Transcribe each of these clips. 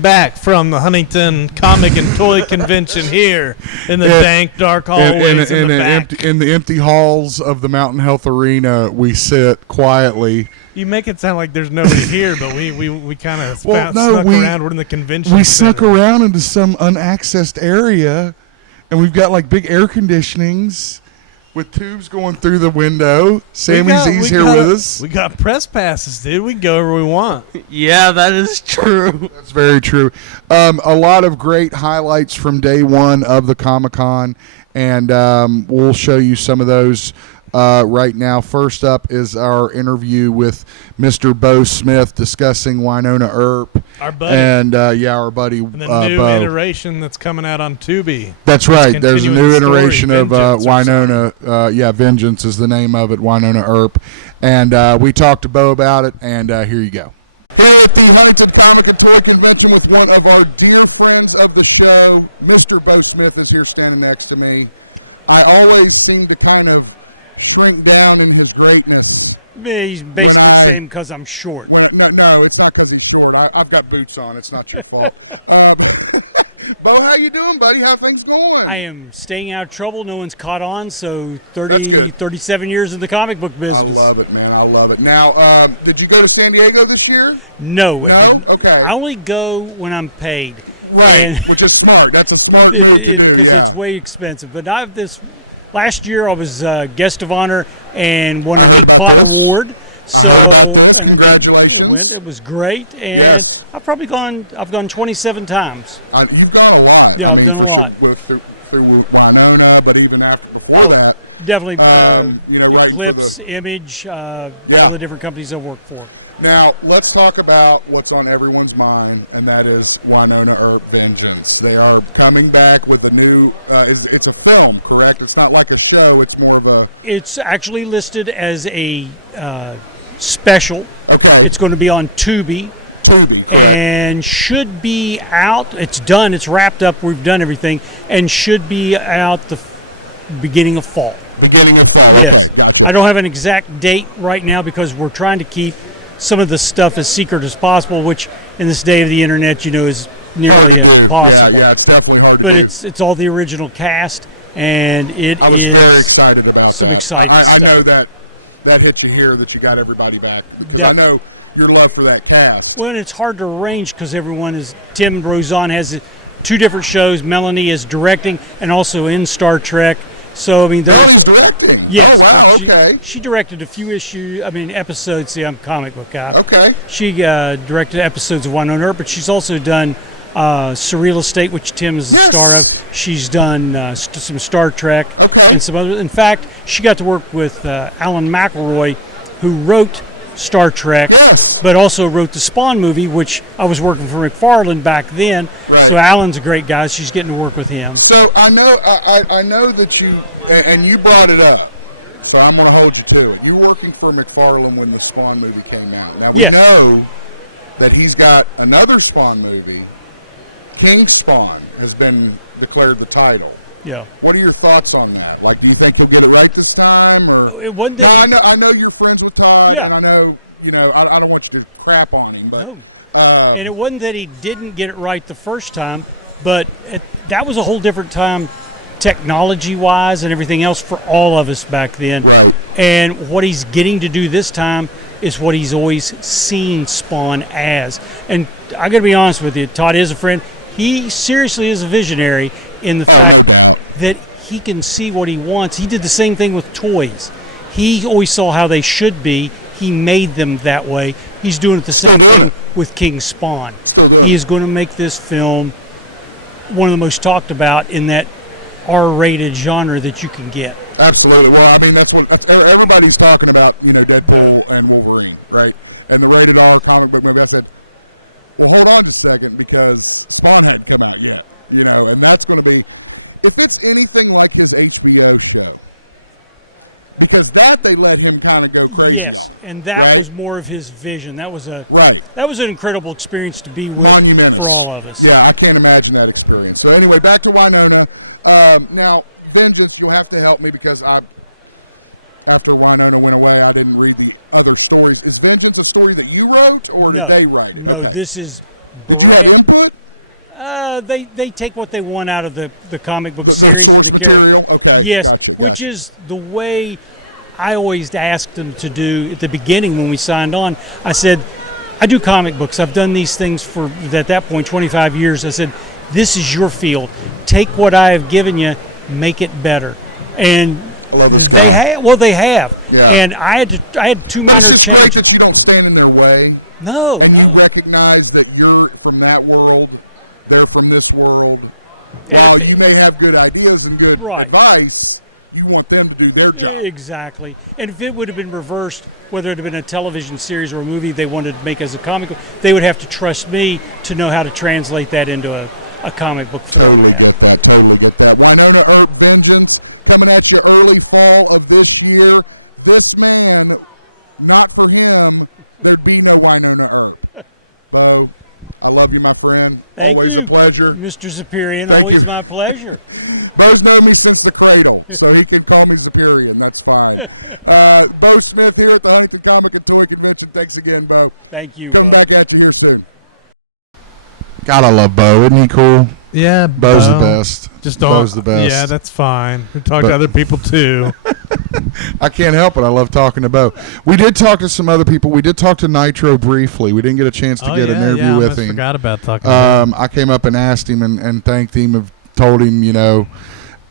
Back from the Huntington Comic and Toy Convention here in the dank, dark hallways in the back. In the empty halls of the Mountain Health Arena, we sit quietly. You make it sound like there's nobody here, but we kind of snuck around. We're in the convention We center. snuck around into some unaccessed area, and we've got like big air conditionings with tubes going through the window. Sammy Z's here with us. We got press passes, dude. We can go wherever we want. Yeah, that is true. That's very true. A lot of great highlights from day one of the Comic-Con, and we'll show you some of those right now. First up is our interview with Mr. Beau Smith discussing Wynonna Earp. Our buddy. And, our buddy, and the new Beau. iteration that's coming out on Tubi. That's right. There's a new iteration of Vengence Wynonna. Vengence is the name of it, Wynonna Earp. And we talked to Beau about it, and here you go. Here at the Huntington Comic and Toy Convention with one of our dear friends of the show, Mr. Beau Smith is here standing next to me. I always seem to kind of shrink down in his greatness. He's basically saying because I'm short. No, it's not because he's short. I've got boots on. It's not your fault. Beau, how you doing, buddy? How things going? I am staying out of trouble. No one's caught on, so 37 years in the comic book business. I love it, man. I love it. Now, did you go to San Diego this year? No. Okay. I only go when I'm paid. Right, which is smart. That's a smart move to do. Because it's way expensive. But last year I was guest of honor and won a Neat Pot Award. So congratulations! It was great, and yes. I've gone 27 times. You've gone a lot. Yeah, I've done a lot. Through Wynonna, but even before that. Definitely right Eclipse, Image, all the different companies I've worked for. Now, let's talk about what's on everyone's mind, and that is Wynonna Earp Vengence. They are coming back with a new, it's a film, correct? It's not like a show, it's more of a... It's actually listed as a special. Okay. It's going to be on Tubi. And should be out. It's done. It's wrapped up. We've done everything. And should be out the beginning of fall. Yes. Okay, gotcha. I don't have an exact date right now because we're trying to keep some of the stuff as secret as possible, which in this day of the internet, is nearly impossible. Yeah, it's definitely hard to do. But it's all the original cast, and I was very excited about some that. exciting stuff. I know that hit you here, that you got everybody back. I know your love for that cast. Well, and it's hard to arrange because everyone is... Tim Rozon has 2 different shows. Melanie is directing and also in Star Trek. So, there's... directing? Yes. Oh, wow, okay. She directed a few episodes. See, I'm a comic book guy. Okay. She directed episodes of Wynonna Earp, but she's also done Surreal Estate, which Tim is the star of. She's done some Star Trek and some other... In fact, she got to work with Alan McElroy, who wrote Star Trek, but also wrote the Spawn movie, which I was working for McFarlane back then. Right. So Alan's a great guy. She's getting to work with him. So I know that you, and you brought it up, so I'm going to hold you to it. You were working for McFarlane when the Spawn movie came out. Now we know that he's got another Spawn movie. King Spawn has been declared the title. Yeah. What are your thoughts on that? Like, do you think he'll get it right this time, or? It wasn't that I know you're friends with Todd. Yeah. And I know, I don't want you to crap on him, but. No. And it wasn't that he didn't get it right the first time, but that was a whole different time, technology-wise and everything else for all of us back then. Right. And what he's getting to do this time is what he's always seen Spawn as. And I got to be honest with you, Todd is a friend. He seriously is a visionary in the fact that he can see what he wants. He did the same thing with toys. He always saw how they should be. He made them that way. He's doing the same thing with King Spawn. He is going to make this film one of the most talked about in that R-rated genre that you can get. Absolutely. Well, that's what everybody's talking about, Deadpool and Wolverine, right? And the rated R comic book movie. I said, Well, hold on just a second, because Spawn hadn't come out yet, you know, and that's going to be, if it's anything like his HBO show, because that they let him kind of go crazy. Yes, and that right? was more of his vision. That was an incredible experience to be with for all of us. Yeah, I can't imagine that experience. So anyway, back to Wynonna. Now, Vengence, you'll have to help me, because after Wynonna went away, I didn't read the other stories. Is Vengence a story that you wrote, or did they write it? No, okay. this is Did you have input? They take what they want out of the comic book series of the character. Okay, yes, gotcha. Which is the way I always asked them to do at the beginning when we signed on. I said, I do comic books. I've done these things for, at that point, 25 years. I said, this is your field. Take what I have given you, make it better. And they have. Well, they have. Yeah. And I had two minor changes. It's just great that you don't stand in their way. No. And you recognize that you're from that world, they're from this world. Now, you may have good ideas and good advice. You want them to do their job. Exactly. And if it would have been reversed, whether it had been a television series or a movie they wanted to make as a comic book, they would have to trust me to know how to translate that into a comic book format. Totally get that. Wynonna Earp, Vengence, coming at you early fall of this year. This man, not for him, there'd be no Wynonna Earp. Beau, I love you, my friend. Thank you. Always a pleasure. Mr. Superior, always my pleasure. Beau's known me since the cradle, so he can call me Superior, and that's fine. Beau Smith here at the Huntington Comic and Toy Convention. Thanks again, Beau. Thank you, Come Beau. back at you here soon. God, I love Beau. Isn't he cool? Yeah, Beau's the best. Beau's the best. Yeah, that's fine. We talk to other people too. I can't help it. I love talking to Beau. We did talk to some other people. We did talk to Nitro briefly. We didn't get a chance to get an interview with him. I forgot about talking to him. I came up and asked him and thanked him, and told him, you know,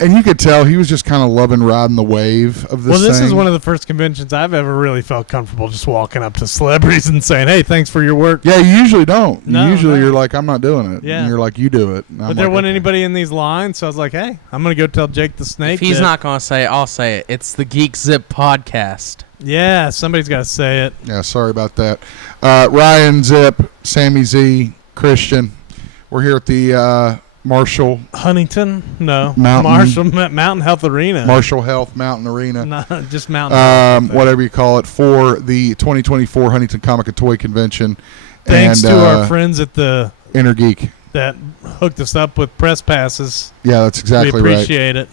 and you could tell he was just kind of loving riding the wave of this thing. Well, this is one of the first conventions I've ever really felt comfortable just walking up to celebrities and saying, hey, thanks for your work. Yeah, you usually don't. No, You're like, I'm not doing it. Yeah. And you're like, you do it. But there wasn't anybody in these lines, so I was like, hey, I'm going to go tell Jake the Snake. If he's not going to say it, I'll say it. It's the GeekZip podcast. Yeah, somebody's got to say it. Yeah, sorry about that. Ryan Zip, Sammy Z, Christian. We're here at the Marshall Huntington? No. Mountain Health Arena. Marshall Health Mountain Arena. No, just Mountain Health. Whatever you call it, for the 2024 Huntington Comic and Toy Convention. Thanks to our friends at the Inner Geek that hooked us up with press passes. Yeah, that's exactly right. We appreciate it.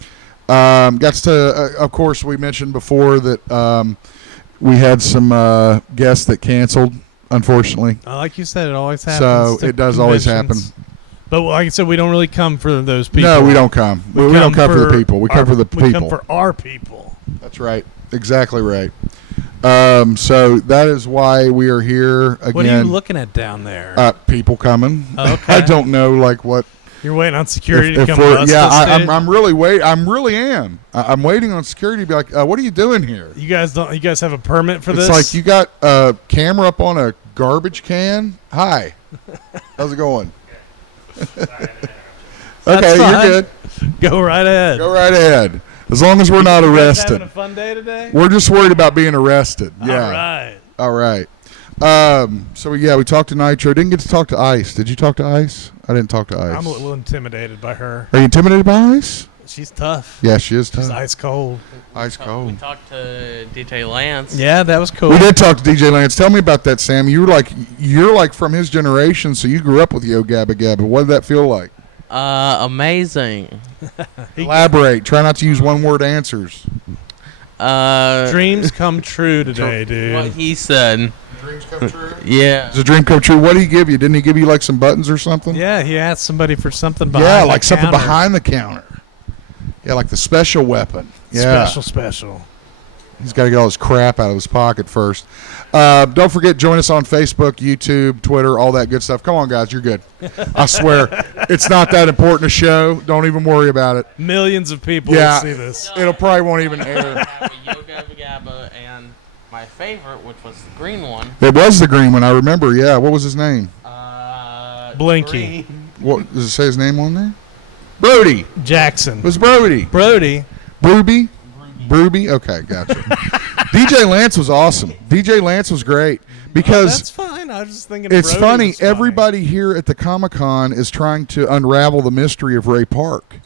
Got to, of course, we mentioned before that we had some guests that canceled, unfortunately. Like you said, it always happens. So it does always happen. But like I said, we don't really come for those people. No, we don't come. We don't come for the people. We come for the people. We come for our people. That's right. Exactly right. So that is why we are here again. What are you looking at down there? People coming. Okay. I don't know, like what. You're waiting on security to come bust yeah, us, I'm really waiting. I'm waiting on security to be like, what are you doing here? You guys have a permit for this? It's like you got a camera up on a garbage can. Hi. How's it going? Okay, you're good. Go right ahead. Go right ahead. As long as we're not arrested. Having a fun day today? We're just worried about being arrested. Yeah. All right. So we talked to Nitro. Didn't get to talk to Ice. Did you talk to Ice? I didn't talk to Ice. I'm a little intimidated by her. Are you intimidated by Ice? She's tough. Yeah, she is tough. She's ice cold. Ice cold. We talked to DJ Lance. Yeah, that was cool. We did talk to DJ Lance. Tell me about that, Sam. You're like from his generation, so you grew up with Yo Gabba Gabba. What did that feel like? Amazing. Elaborate. Try not to use one-word answers. Dreams come true today, dude. What he said. Dreams come true? Yeah. Does a dream come true? What did he give you? Didn't he give you like some buttons or something? Yeah, he asked somebody for something behind the something counter. behind the counter. Yeah, like the special weapon. Yeah. Special. He's got to get all his crap out of his pocket first. Don't forget, join us on Facebook, YouTube, Twitter, all that good stuff. Come on, guys, you're good. I swear, it's not that important a show. Don't even worry about it. Millions of people will see this. It'll probably won't even air. I have a Yo Gabba Gabba and my favorite, which was the green one. It was the green one, I remember. Yeah, what was his name? Blinky. What does it say his name on there? Brody Jackson. It was Brody. Brody. Brooby? Okay, gotcha. DJ Lance was awesome. DJ Lance was great because that's fine. I was just thinking. It's Brody funny. was funny. Everybody here at the Comic-Con is trying to unravel the mystery of Ray Park.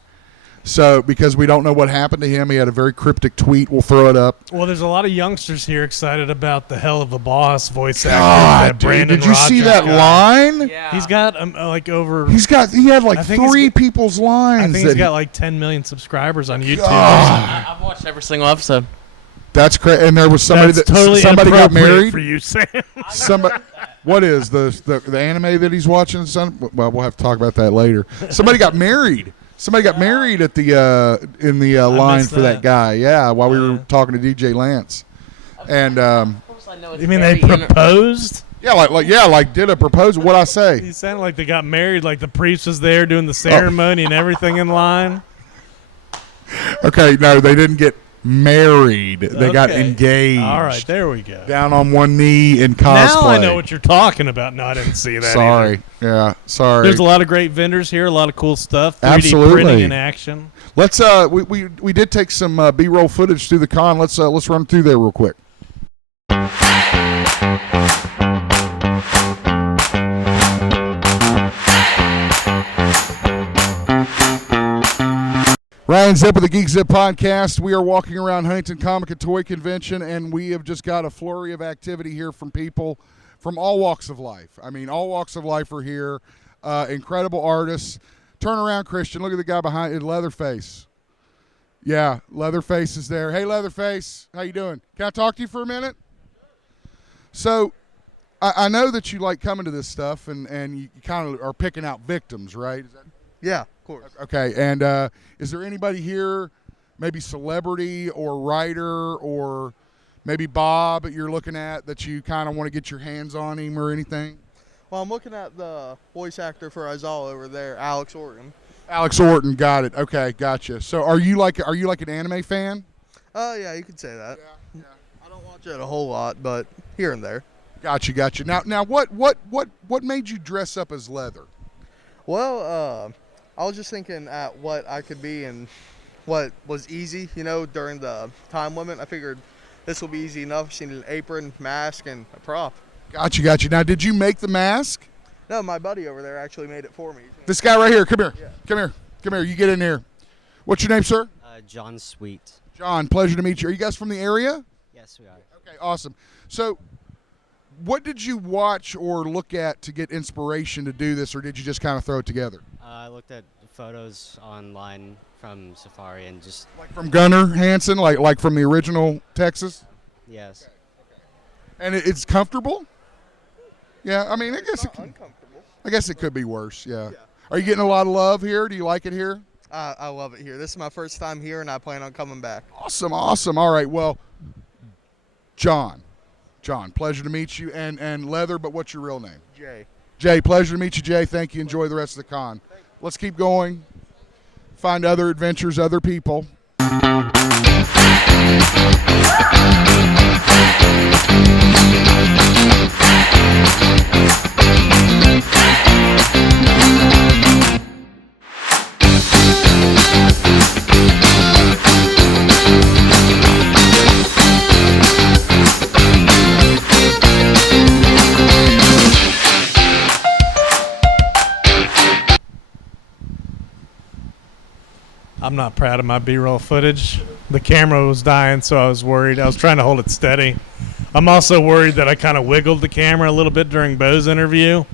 So, because we don't know what happened to him, he had a very cryptic tweet. We'll throw it up. Well, there's a lot of youngsters here excited about the hell of a boss voice actor. God, that dude, Brandon did you see Rogers that guy. line? Yeah. He's got like over. He had like I think 3 people's lines. I think that he's he- got like 10 million subscribers on YouTube. I've watched every single episode. That's crazy. And there was somebody That's that totally somebody got inappropriate married. for you, Sam. Somebody, what is the anime that he's watching? Well, we'll have to talk about that later. Somebody got married. Somebody got married at the in the line missed for that that. guy. Yeah, while we were talking to DJ Lance, and Of course I know it's You mean they very proposed? like did a proposal. What'd I say? He sounded like they got married, like the priest was there doing the ceremony and everything in line. Okay, no, they didn't get married. They got Okay. engaged. All right, there we go. Down on one knee in cosplay. Now I know what you're talking about. No, I didn't see that. Sorry. either. Yeah, sorry. There's a lot of great vendors here, a lot of cool stuff. 3D Absolutely. printing in action. Let's we did take some B-roll footage through the con. Let's run through there real quick. Ryan Zip of the GeekZip podcast. We are walking around Huntington Comic and Toy Convention, and we have just got a flurry of activity here from people from all walks of life. I mean, all walks of life are here. Incredible artists. Turn around, Christian. Look at the guy behind it, Leatherface. Yeah, Leatherface is there. Hey, Leatherface, how you doing? Can I talk to you for a minute? So, I know that you like coming to this stuff, and you kind of are picking out victims, right? Is that Yeah, of course. okay? And is there anybody here, maybe celebrity or writer or maybe Bob that you're looking at that you kind of want to get your hands on him or anything? Well, I'm looking at the voice actor for Izal over there, Alex Orton. Alex Orton, got it. Okay, gotcha. So are you like an anime fan? Oh, yeah, you could say that. Yeah. I don't watch it a whole lot, but here and there. Gotcha. Now, what made you dress up as Leather? Well, I was just thinking at what I could be and what was easy, during the time limit. I figured this will be easy enough. Seen an apron, mask, and a prop. Gotcha. Now, did you make the mask? No, my buddy over there actually made it for me. This guy right here. Come here. Yeah. Come here. You get in here. What's your name, sir? John Sweet. John. Pleasure to meet you. Are you guys from the area? Yes, we are. Okay, awesome. So, what did you watch or look at to get inspiration to do this, or did you just kind of throw it together? I looked at photos online from Safari and just, Like from Gunnar Hansen, like from the original Texas? yes. And it's comfortable? Yeah, I mean, I guess Uncomfortable. it could be worse, yeah. Are you getting a lot of love here? Do you like it here? I love it here. This is my first time here, and I plan on coming back. Awesome. All right, well, John, pleasure to meet you. And Leather, but what's your real name? Jay. Jay, pleasure to meet you, Jay. Thank you. Enjoy the rest of the con. Let's keep going. Find other adventures, other people. I'm not proud of my B-roll footage. The camera was dying, so I was worried. I was trying to hold it steady. I'm also worried that I kind of wiggled the camera a little bit during Beau's interview.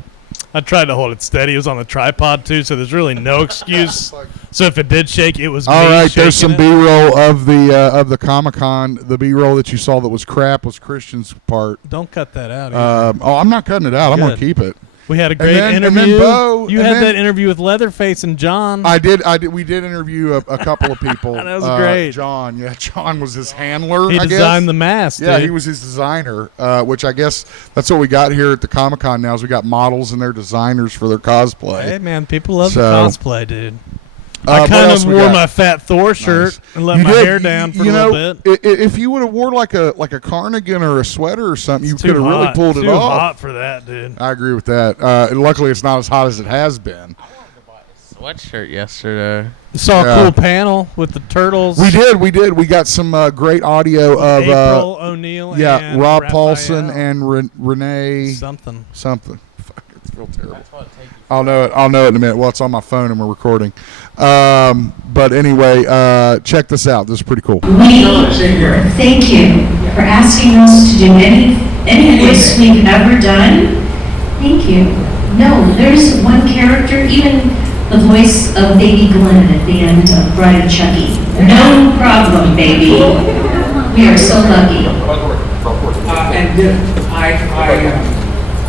I tried to hold it steady. It was on the tripod, too, so there's really no excuse. So if it did shake, it was me All right, there's some shaking it. B-roll of the Comic-Con. The B-roll that you saw that was crap was Christian's part. Don't cut that out. either. I'm not cutting it out. I'm going to Good. keep it. We had a great then interview. Beau- you and had then- that interview with Leatherface and John. I did. We did interview a couple of people. That was great. John was his handler. he I guess. designed the mask. Yeah, dude. he was his designer, which I guess that's what we got here at the Comic-Con now is we got models and their designers for their cosplay. Hey, man, people love So- the cosplay, dude. what I kind else of we wore got? my Fat Thor shirt and let You my did. hair down for You a know, little bit. If you would have wore like a cardigan or a sweater or something, you It's could too have really hot. pulled it Too off. hot for that, dude. I agree with that. Luckily, it's not as hot as it has been. sweatshirt yesterday. Saw Yeah. a cool panel with the turtles. We did. We got some great audio of April O'Neil. And Rob Raphael. Paulson and Renae something. Fuck, it's real terrible. That's what it takes. I'll know it in a minute. Well, it's on my phone and we're recording. But anyway, check this out. This is pretty cool. We thank you for asking us to do any voice we've ever done. Thank you. No, there's one character, even the voice of Baby Glenn at the end of Bride of Chucky. No problem, baby. We are so lucky.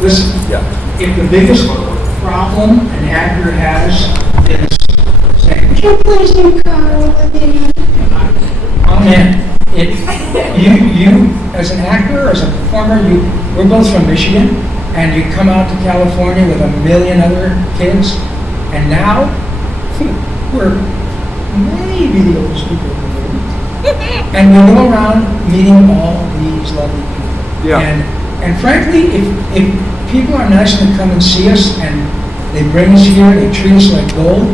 Listen, if the biggest problem an actor has is saying, "Would you please do Carl with me?" I'm in. You as an actor, as a performer, we're both from Michigan, and you come out to California with a million other kids, and now we're maybe the oldest people in the room, and we go around meeting all these lovely people. Yeah. And frankly, if people are nice enough to come and see us, and they bring us here, they treat us like gold,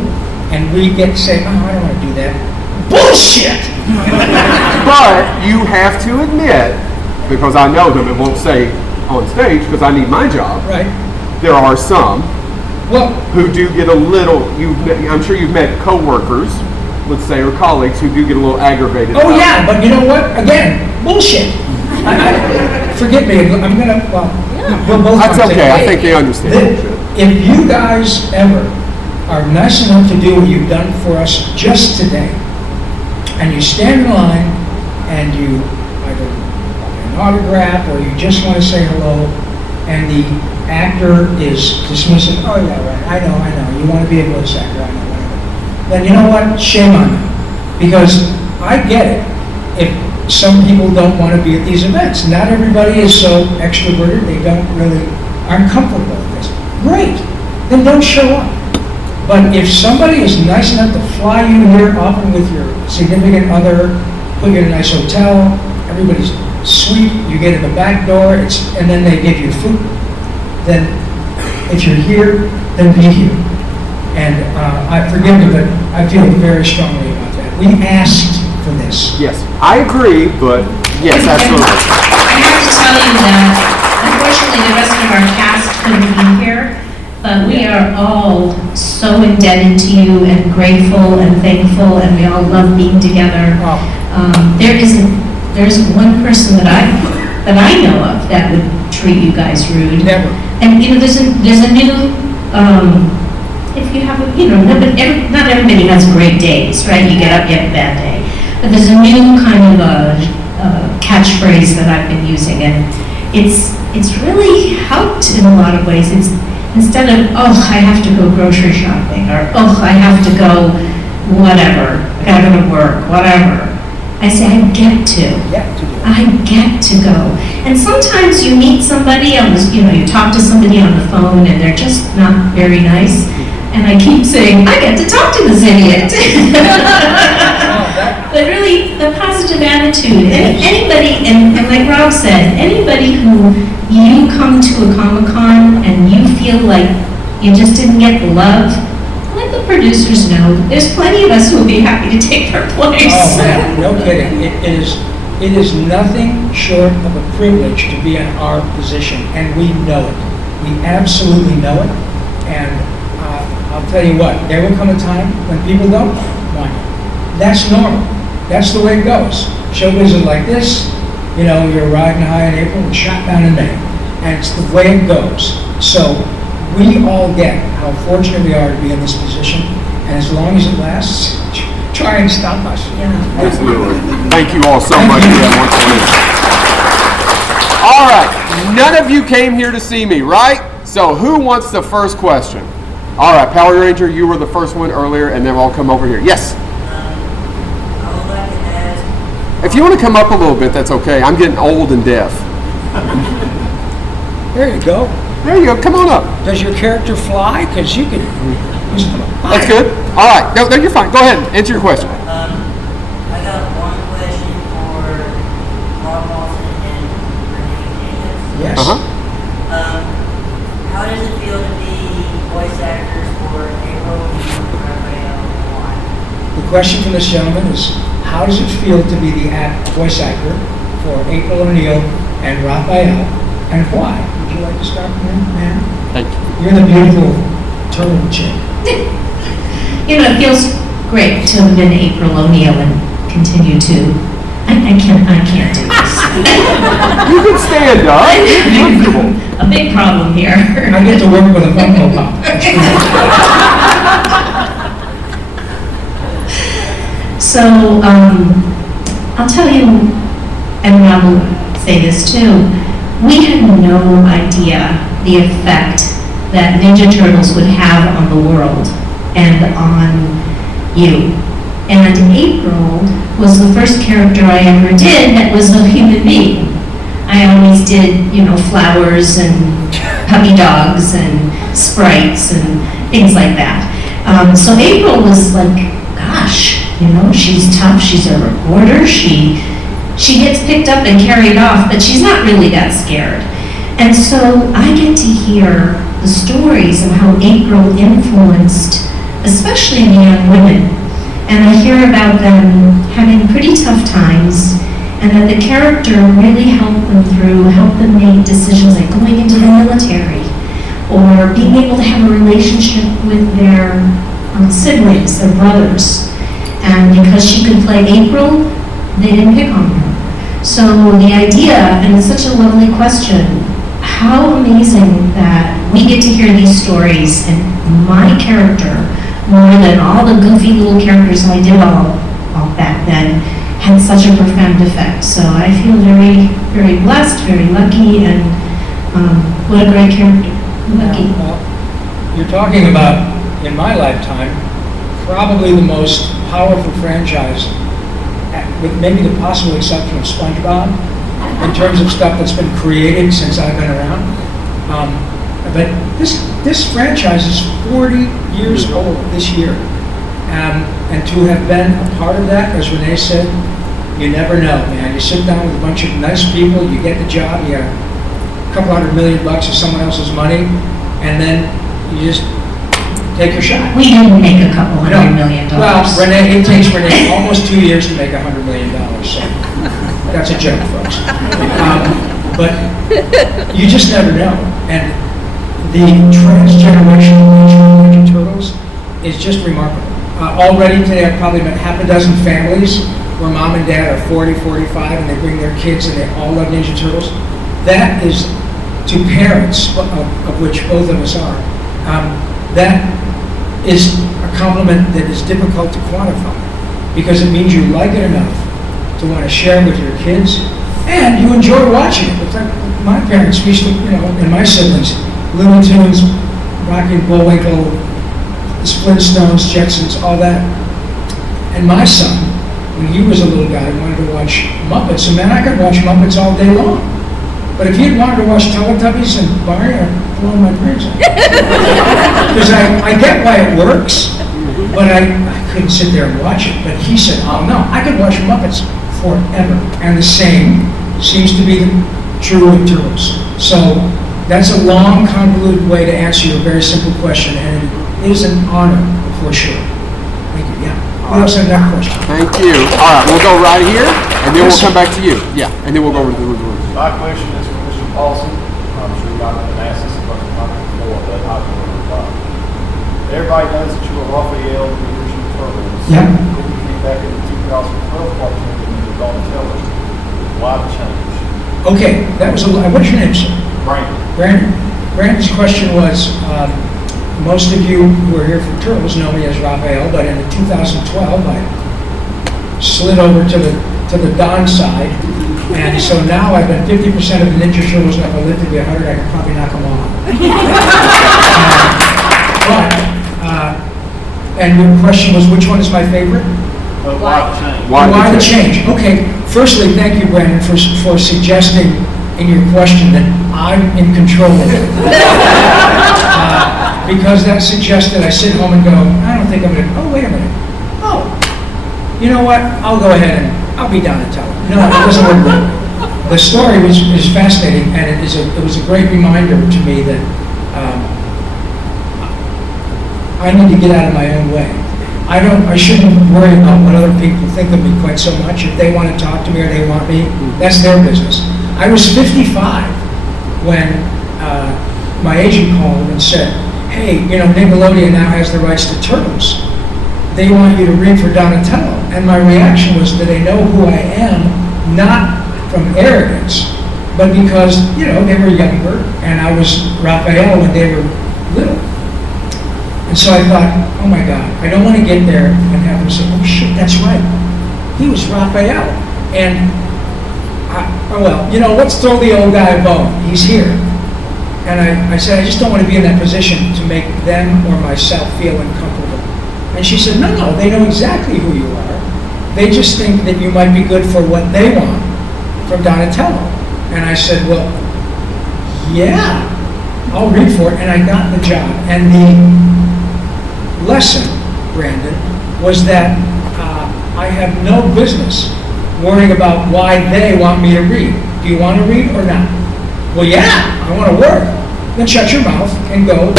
and we get to say, "Oh, I don't want to do that." Bullshit! But you have to admit, because I know them and won't say on stage because I need my job, Right. there are some Well, who do get a little, I'm sure you've met coworkers, let's say, or colleagues who do get a little aggravated. oh about yeah, but you know what? Again, bullshit. Forgive me, I'm gonna, we'll both. That's come okay, say, I "Hey, think they understand bullshit." If you guys ever are nice enough to do what you've done for us just today, and you stand in line and you either want an autograph or you just want to say hello, and the actor is dismissing, "Oh yeah, right, I know, you want to be a voice actor, I know, whatever," then you know what? Shame on you. Because I get it. If some people don't want to be at these events, not everybody is so extroverted, they aren't comfortable with this. Great, then don't show up. But if somebody is nice enough to fly you here, often with your significant other, put you in a nice hotel, everybody's sweet, you get in the back door, and then they give you food, then if you're here, then be here. And I forgive me, but I feel very strongly about that. We asked for this. Yes, I agree, but yes, absolutely. I have to tell you that, unfortunately, the rest of our cast couldn't be here, but we are all so indebted to you and grateful and thankful, and we all love being together. There isn't one person that I know of that would treat you guys rude. Never. And there's a new, if you have not everybody has great days, right? You get up, you have a bad day. But there's a new kind of catchphrase that I've been using, and it's really helped in a lot of ways. It's instead of, "Oh, I have to go grocery shopping," or, "Oh, I have to go whatever, I gotta go to work," whatever. I say, I get to. I get to go. And sometimes you meet somebody on this, you talk to somebody on the phone and they're just not very nice. And I keep saying, I get to talk to this idiot. But really, the positive attitude, anybody, and like Rob said, anybody who you come to a Comic-Con and you feel like you just didn't get the love, let the producers know there's plenty of us who will be happy to take their place. Oh man, no kidding. It is nothing short of a privilege to be in our position, and we know it. We absolutely know it. And I'll tell you what, there will come a time when people don't want it. That's normal. That's the way it goes. Showbiz is like this. You're riding high in April and shot down in May. And it's the way it goes. So we all get how fortunate we are to be in this position. And as long as it lasts, try and stop us. Yeah. Absolutely. Thank you all so much for that once again. All right, none of you came here to see me, right? So who wants the first question? All right, Power Ranger, you were the first one earlier, and then I'll come over here. Yes? I would like to ask... If you want to come up a little bit, that's okay. I'm getting old and deaf. There you go. There you go. Come on up. Does your character fly? Because you can... That's good. All right. No, you're fine. Go ahead. Answer your question. I got one question for Rob Paulson and Renae Jacobs. Yes. How does it feel to be voice actors for April and question from this gentleman is, how does it feel to be the voice actor for April O'Neil and Raphael, and why? Would you like to start, ma'am? Thank you. You're the beautiful turtle chick. You know, it feels great to have been April O'Neil and continue to. I can't do this. You can stand up. It's comfortable. A big problem here. I get to work with a Funko Pop. So, I'll tell you, and Rob will say this too, we had no idea the effect that Ninja Turtles would have on the world and on you. And April was the first character I ever did that was a human being. I always did, you know, flowers and puppy dogs and sprites and things like that. So April was like, gosh, you know, she's tough, she's a reporter, she gets picked up and carried off, but she's not really that scared. And so I get to hear the stories of how April influenced, especially the young women. And I hear about them having pretty tough times, and that the character really helped them make decisions like going into the military, or being able to have a relationship with their siblings, their brothers. And because she could play April, they didn't pick on her. So the idea, and it's such a lovely question, how amazing that we get to hear these stories, and my character, more than all the goofy little characters I did all back then, had such a profound effect. So I feel very, very blessed, very lucky, and what a great character. Lucky. Well, you're talking about, in my lifetime, probably the most powerful franchise, with maybe the possible exception of SpongeBob, in terms of stuff that's been created since I've been around. But this franchise is 40 years old this year. And to have been a part of that, as Renae said, you never know, man. You sit down with a bunch of nice people, you get the job, you got a couple $100 million of someone else's money, and then you just take your shot. We didn't make a couple $100 million. Well, Renae, it takes Renae almost 2 years to make $100 million, so that's a joke, folks. But you just never know. And the transgenerational nature of Ninja Turtles is just remarkable. Already today, I've probably met half a dozen families where mom and dad are 40, 45, and they bring their kids and they all love Ninja Turtles. That is, to parents, of which both of us are, that is a compliment that is difficult to quantify, because it means you like it enough to want to share with your kids, and you enjoy watching it. It's like my parents, we used to, you know, and my siblings, Looney Tunes, Rocky and Bullwinkle, the Flintstones, Jetsons, all that. And my son, when he was a little guy, wanted to watch Muppets, and man, I could watch Muppets all day long. But if he'd wanted to watch Teletubbies and Barney, I'd blow my brains out. Because I get why it works, but I couldn't sit there and watch it. But he said, oh no, I could watch Muppets forever. And the same seems to be true with Turtles. So that's a long, convoluted way to answer your very simple question, and it is an honor for sure. Thank you. Yeah. Who else had that question? Thank you. All right, we'll go right here, and then we'll come back to you. Yeah, and then we'll go over to the room. My question is for Mr. Paulson. I'm sure you're not going to ask this question before, but I will reply. Everybody knows that you were Raphael in the original Turtles. Yeah. Then you came back in the 2012 cartoon and you were on television. Why the change? Okay, that was a lot. What's your name, sir? Brandon. Brandon's question was, most of you who are here from Turtles know me as Raphael, but in 2012 I slid over to the Don side, and so now I've been 50% of the Ninja Turtles, and if I lived to be 100, I could probably knock them off. And your question was, which one is my favorite? Why the change? Okay, firstly, thank you, Brandon, for suggesting in your question that I'm in control of it. Because that suggests that I sit home and go, I don't think I'm going to, oh, wait a minute. Oh, you know what? I'll go ahead and I'll be down to tell it. No, it doesn't work that way. The story is fascinating, and it was a great reminder to me that I need to get out of my own way. I shouldn't worry about what other people think of me quite so much. If they want to talk to me or they want me, that's their business. I was 55 when my agent called and said, hey, Nickelodeon now has the rights to Turtles. They want you to read for Donatello. And my reaction was, do they know who I am? Not from arrogance, but because, they were younger and I was Raphael when they were little. And so I thought, oh my God, I don't want to get there and have them say, oh shit, that's right. He was Raphael. And, let's throw the old guy a bone. He's here. And I said, I just don't want to be in that position to make them or myself feel uncomfortable. And she said, no, they know exactly who you are. They just think that you might be good for what they want from Donatello. And I said, well, yeah, I'll read for it. And I got the job. And the lesson, Brandon, was that I have no business worrying about why they want me to read. Do you want to read or not? Well, yeah, I want to work. Then shut your mouth and go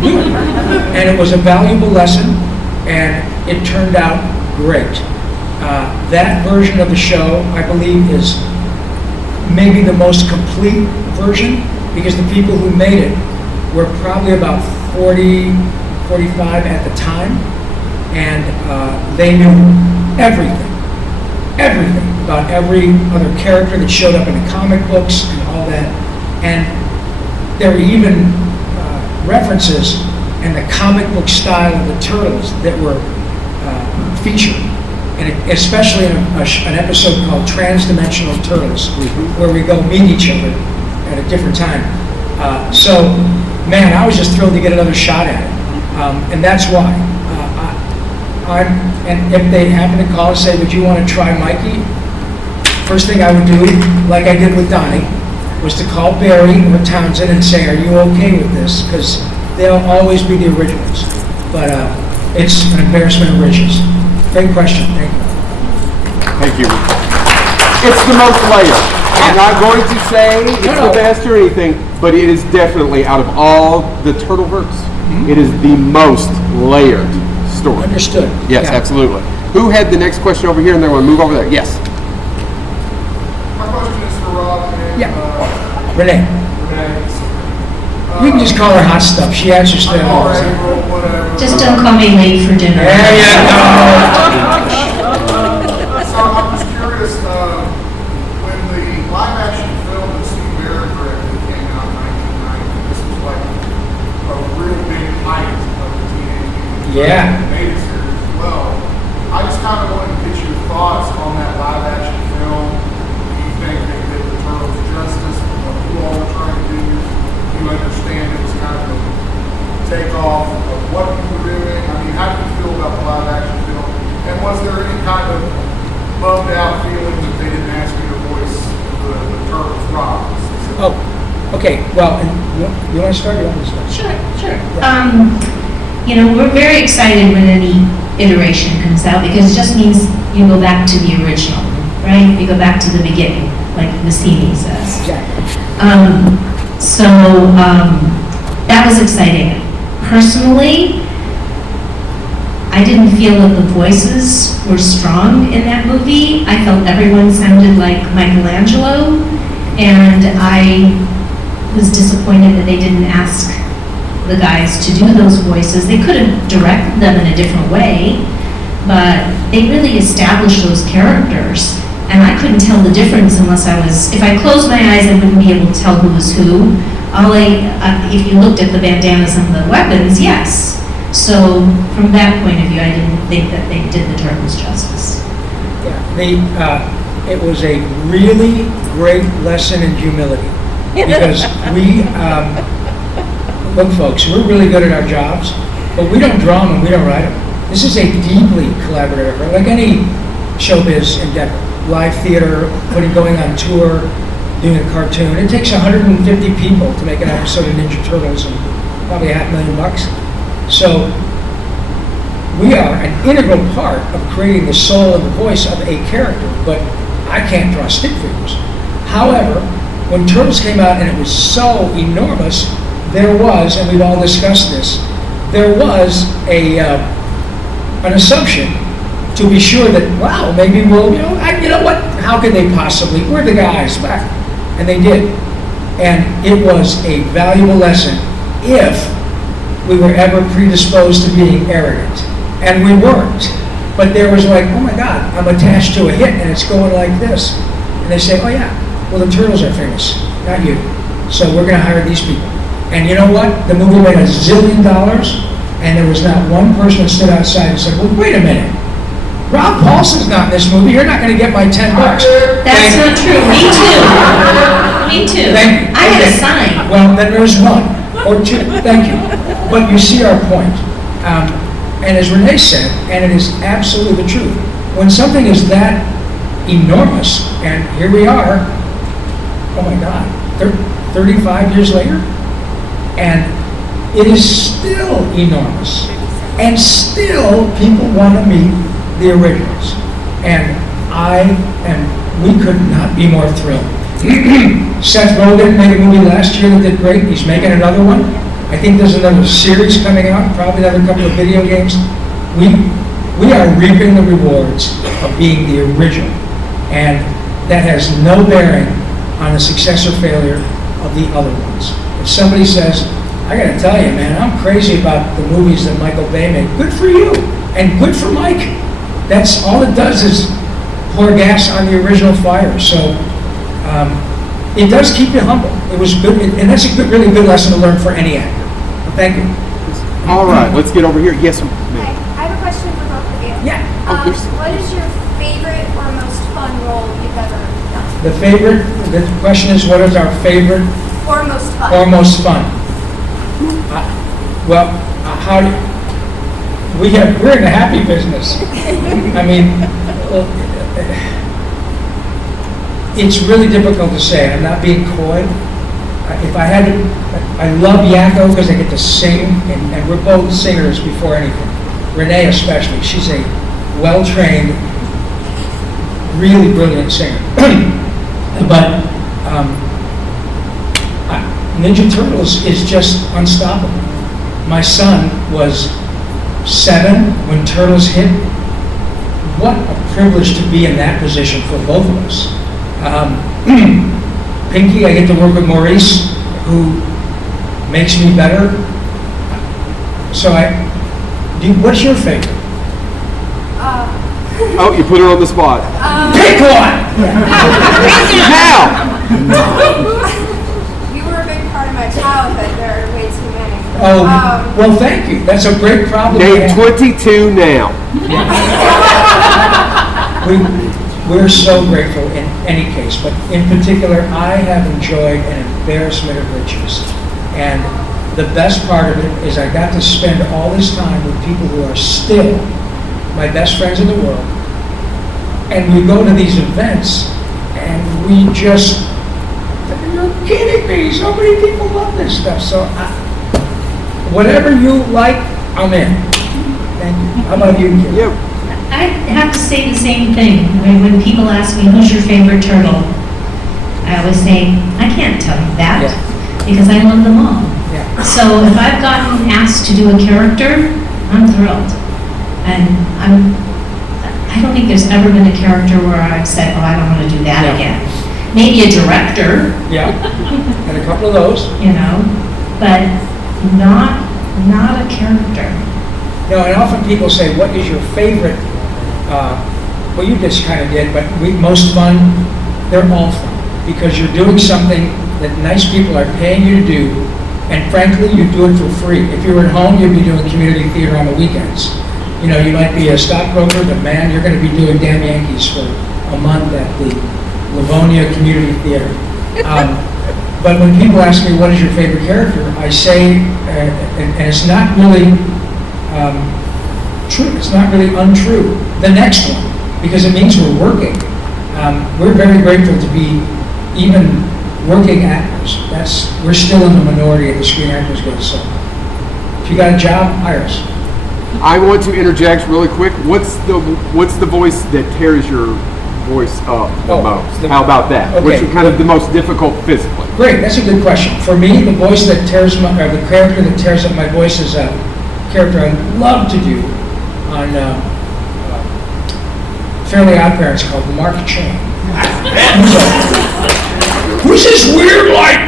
do it. And it was a valuable lesson, and it turned out great. That version of the show, I believe, is maybe the most complete version, because the people who made it were probably about 40, 45 at the time, and they knew everything about every other character that showed up in the comic books and all that. And there were even references in the comic book style of the Turtles that were featured, and especially in an episode called Transdimensional Turtles, where we go meet each other at a different time. So, man, I was just thrilled to get another shot at it, and that's why. And if they happen to call and say, would you want to try Mikey? First thing I would do, like I did with Donnie, was to call Barry or Townsend and say, are you okay with this? Because they'll always be the originals. But it's an embarrassment of riches. Great question. Thank you. Thank you. It's the most layered. I'm not going to say it's the best or anything, but it is definitely, out of all the Turtleverse, it is the most layered story. Understood. Yes, Yeah. absolutely. Who had the next question over here, and then we'll move over there? Yes. My question is for Rob and Renae. Renae. You can just call her hot stuff. She answers to all the time. Just don't call me late for dinner. There you go. So I'm just curious, when the live action film that Steve Barrett directed came out in 1990, this was like a real big height of the Teenage Mutant Ninja series as well. I just kind of wanted to get your thoughts on that live action film. Do you think they did the Turtles justice for what you all were trying to do? Do you understand it was kind of a takeoff of what you were doing? I mean, how do you feel about the live action film? And was there any kind of bummed out feeling that they didn't ask you to voice the Turtles Rob? Oh, okay. Well, and you want to start? You want to start? Sure. We're very excited when any iteration comes out, because it just means you go back to the original, right? You go back to the beginning, like Massini says. That was exciting. Personally, I didn't feel that the voices were strong in that movie. I felt everyone sounded like Michelangelo, and I was disappointed that they didn't ask the guys to do those voices. They could have directed them in a different way, but they really established those characters, and I couldn't tell the difference if I closed my eyes, I wouldn't be able to tell who was who. If you looked at the bandanas and the weapons, yes. So from that point of view, I didn't think that they did the Turtles justice. It was a really great lesson in humility, because look, folks, we're really good at our jobs, but we don't draw them and we don't write them. This is a deeply collaborative effort, like any showbiz endeavor. Live theater, going on tour, doing a cartoon. It takes 150 people to make an episode of Ninja Turtles, and probably $500,000. So we are an integral part of creating the soul and the voice of a character, but I can't draw stick figures. However, when Turtles came out and it was so enormous, there was, and we've all discussed this, there was a an assumption to be sure that, wow, maybe we'll, you know what, how could they possibly, we're the guys back. And they did. And it was a valuable lesson if we were ever predisposed to being arrogant. And we weren't. But there was like, oh my God, I'm attached to a hit and it's going like this. And they say, oh yeah, well the Turtles are famous, not you. So we're gonna hire these people. And you know what? The movie made $1 zillion and there was not one person that stood outside and said, well, wait a minute. Rob Paulson's not in this movie. You're not going to get my $10. That's not true. Me too. Me too. Thank you. I had a sign. Well, then there's one or two. Thank you. But you see our point. And as Renae said, and it is absolutely the truth, when something is that enormous, and here we are, oh my God, 35 years later, and it is still enormous. And still people want to meet the originals. And we could not be more thrilled. Seth Rogen made a movie last year that did great. He's making another one. I think there's another series coming out, probably another couple of video games. We are reaping the rewards of being the original. And that has no bearing on the success or failure of the other ones. If somebody says, I gotta tell you, man, I'm crazy about the movies that Michael Bay made. Good for you, and good for Mike. That's all it does is pour gas on the original fire. So it does keep you humble. It was good, and that's a good, really good lesson to learn for any actor. Well, thank you. All right, let's get over here. Yes, ma'am. Hi, I have a question for both of you. Yeah. What is your favorite or most fun role you've ever done? The question is, what is our favorite Or most fun? or most fun? We're in the happy business. I mean, it's really difficult to say. I'm not being coy. If I had to, I love Yakko because I get to sing, and we're both singers before anything. Renae especially, she's a well-trained, really brilliant singer. But Ninja Turtles is just unstoppable. My son was 7 when Turtles hit. What a privilege to be in that position for both of us. Pinky, I get to work with Maurice, who makes me better. So what's your favorite? Oh, you put her on the spot. Pick one! Now! You were a big part of my childhood. There are way too many. Oh, well, thank you. That's a great problem. Name 22 now. We're so grateful in any case, but in particular, I have enjoyed an embarrassment of riches. And the best part of it is I got to spend all this time with people who are still my best friends in the world. And we go to these events, and we just, you're kidding me, so many people love this stuff. So whatever you like, I'm in. Thank you. How about you? Yeah. I have to say the same thing. When people ask me, who's your favorite turtle? I always say, I can't tell you that, because I love them all. Yeah. So if I've gotten asked to do a character, I'm thrilled. And I don't think there's ever been a character where I've said, oh, I don't want to do that again. Maybe a director. Yeah, and a couple of those. You know, but not a character. No, and often people say, what is your favorite? Well, you just kind of did, but most fun, they're all fun. Because you're doing something that nice people are paying you to do, and frankly, you do it for free. If you were at home, you'd be doing community theater on the weekends. You know, you might be a stockbroker, but man, you're going to be doing Damn Yankees for a month at the Livonia Community Theater. But when people ask me, what is your favorite character, I say, and it's not really true, it's not really untrue, the next one, because it means we're working. We're very grateful to be even working actors. We're still in the minority of the Screen Actors Guild, so if you got a job, hire us. I want to interject really quick. What's the voice that tears your voice up the most? How about that? Okay. Which is kind of the most difficult physically? Great, that's a good question. For me, the voice that tears the character that tears up my voice is a character I love to do, on Fairly Odd Parents called Mark Chain. Who's this weird, like,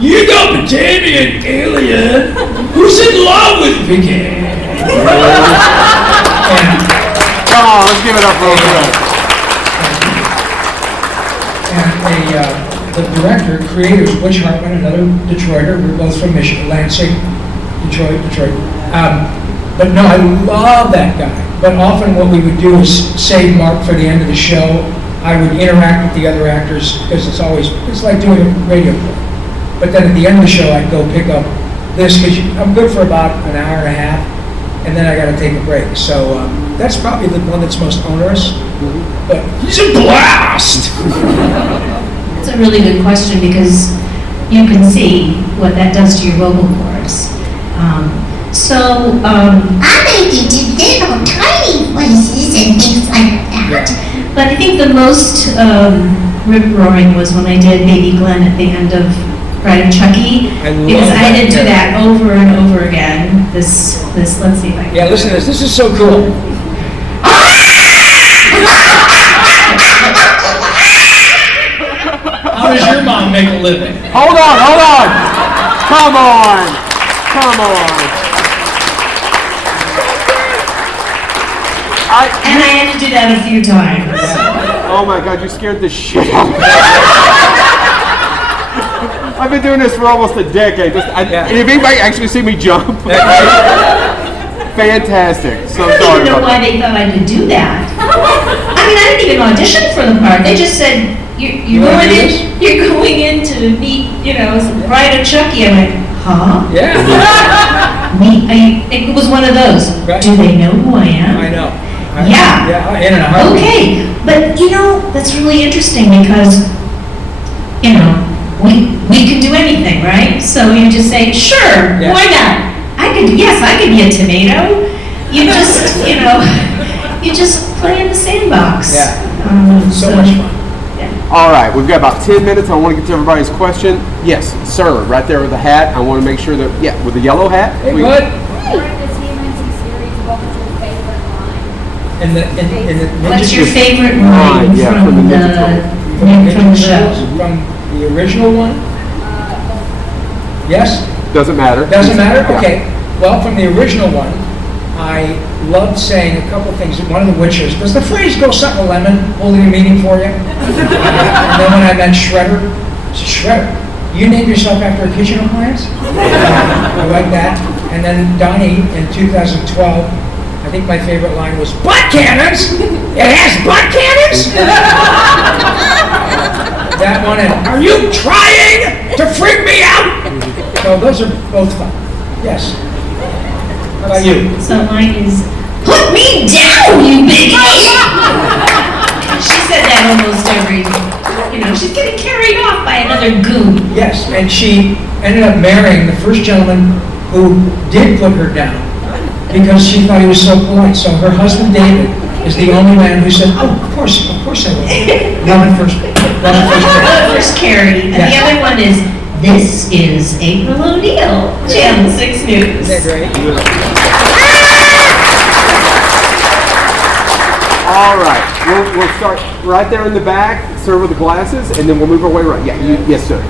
you got Batanian alien who's in love with Vicky? Come on, let's give it up for a minute. And the director, creators, Butch Hartman, another Detroiter, we're both from Michigan, Lansing, Detroit. But no, I love that guy. But often what we would do is save Mark for the end of the show. I would interact with the other actors because it's like doing a radio play. But then at the end of the show, I'd go pick up this because I'm good for about an hour and a half, and then I got to take a break. So that's probably the one that's most onerous. But he's a blast. That's a really good question because you can see what that does to your vocal cords. I make it to little tiny voices and things like that. But I think the most rip-roaring was when I did Baby Glenn at the end of Bride of Chucky. Because I had to do that over and over again. This let's see if I can. Yeah, listen to this. This is so cool. How does your mom make a living? Hold on. Come on. And I had to do that a few times. Oh my God, you scared the shit out of me. I've been doing this for almost a decade. And if anybody actually see me jump, fantastic. So I don't sorry even know about why that. they thought I could do that. I mean, I didn't even audition for the part. They just said, you're going in to meet, Bride of Chucky. I went, huh? Yeah. It was one of those. Right. Do they know who I am? I know. Yeah. In a heartbeat. Okay. But that's really interesting because, we can do anything, right? So you just say, sure, why not? I could be a tomato. You just play in the sandbox. Yeah. So much fun. All right, we've got about 10 minutes. I want to get to everybody's question. Yes, sir, right there with the hat. I want to make sure that, with the yellow hat. Hey, bud. During the TMNT series, what was your favorite line? What's your favorite line from the show? From the original one? Yes? Doesn't matter. Doesn't matter? Yeah. Okay. Well, from the original one, I loved saying a couple things. One of which is, does the phrase "go suck a lemon" hold any meaning for you? And then when I meant shredder, I said, shredder, you named yourself after a kitchen appliance? I like that. And then Donnie in 2012, I think my favorite line was, butt cannons? It has butt cannons? That one, and are you trying to freak me out? So those are both fun. Yes. How about you? So mine is, put me down, you big She said that almost every, she's getting carried off by another goon. Yes, and she ended up marrying the first gentleman who did put her down because she thought he was so polite. So her husband, David, is the only man who said, oh, of course I will. Love it first. First Carrie. And the other one is, this is April O'Neil, Channel 6 News. Isn't that great? All right, we'll start right there in the back, sir with the glasses, and then we'll move our way right. Yeah, yes, sir.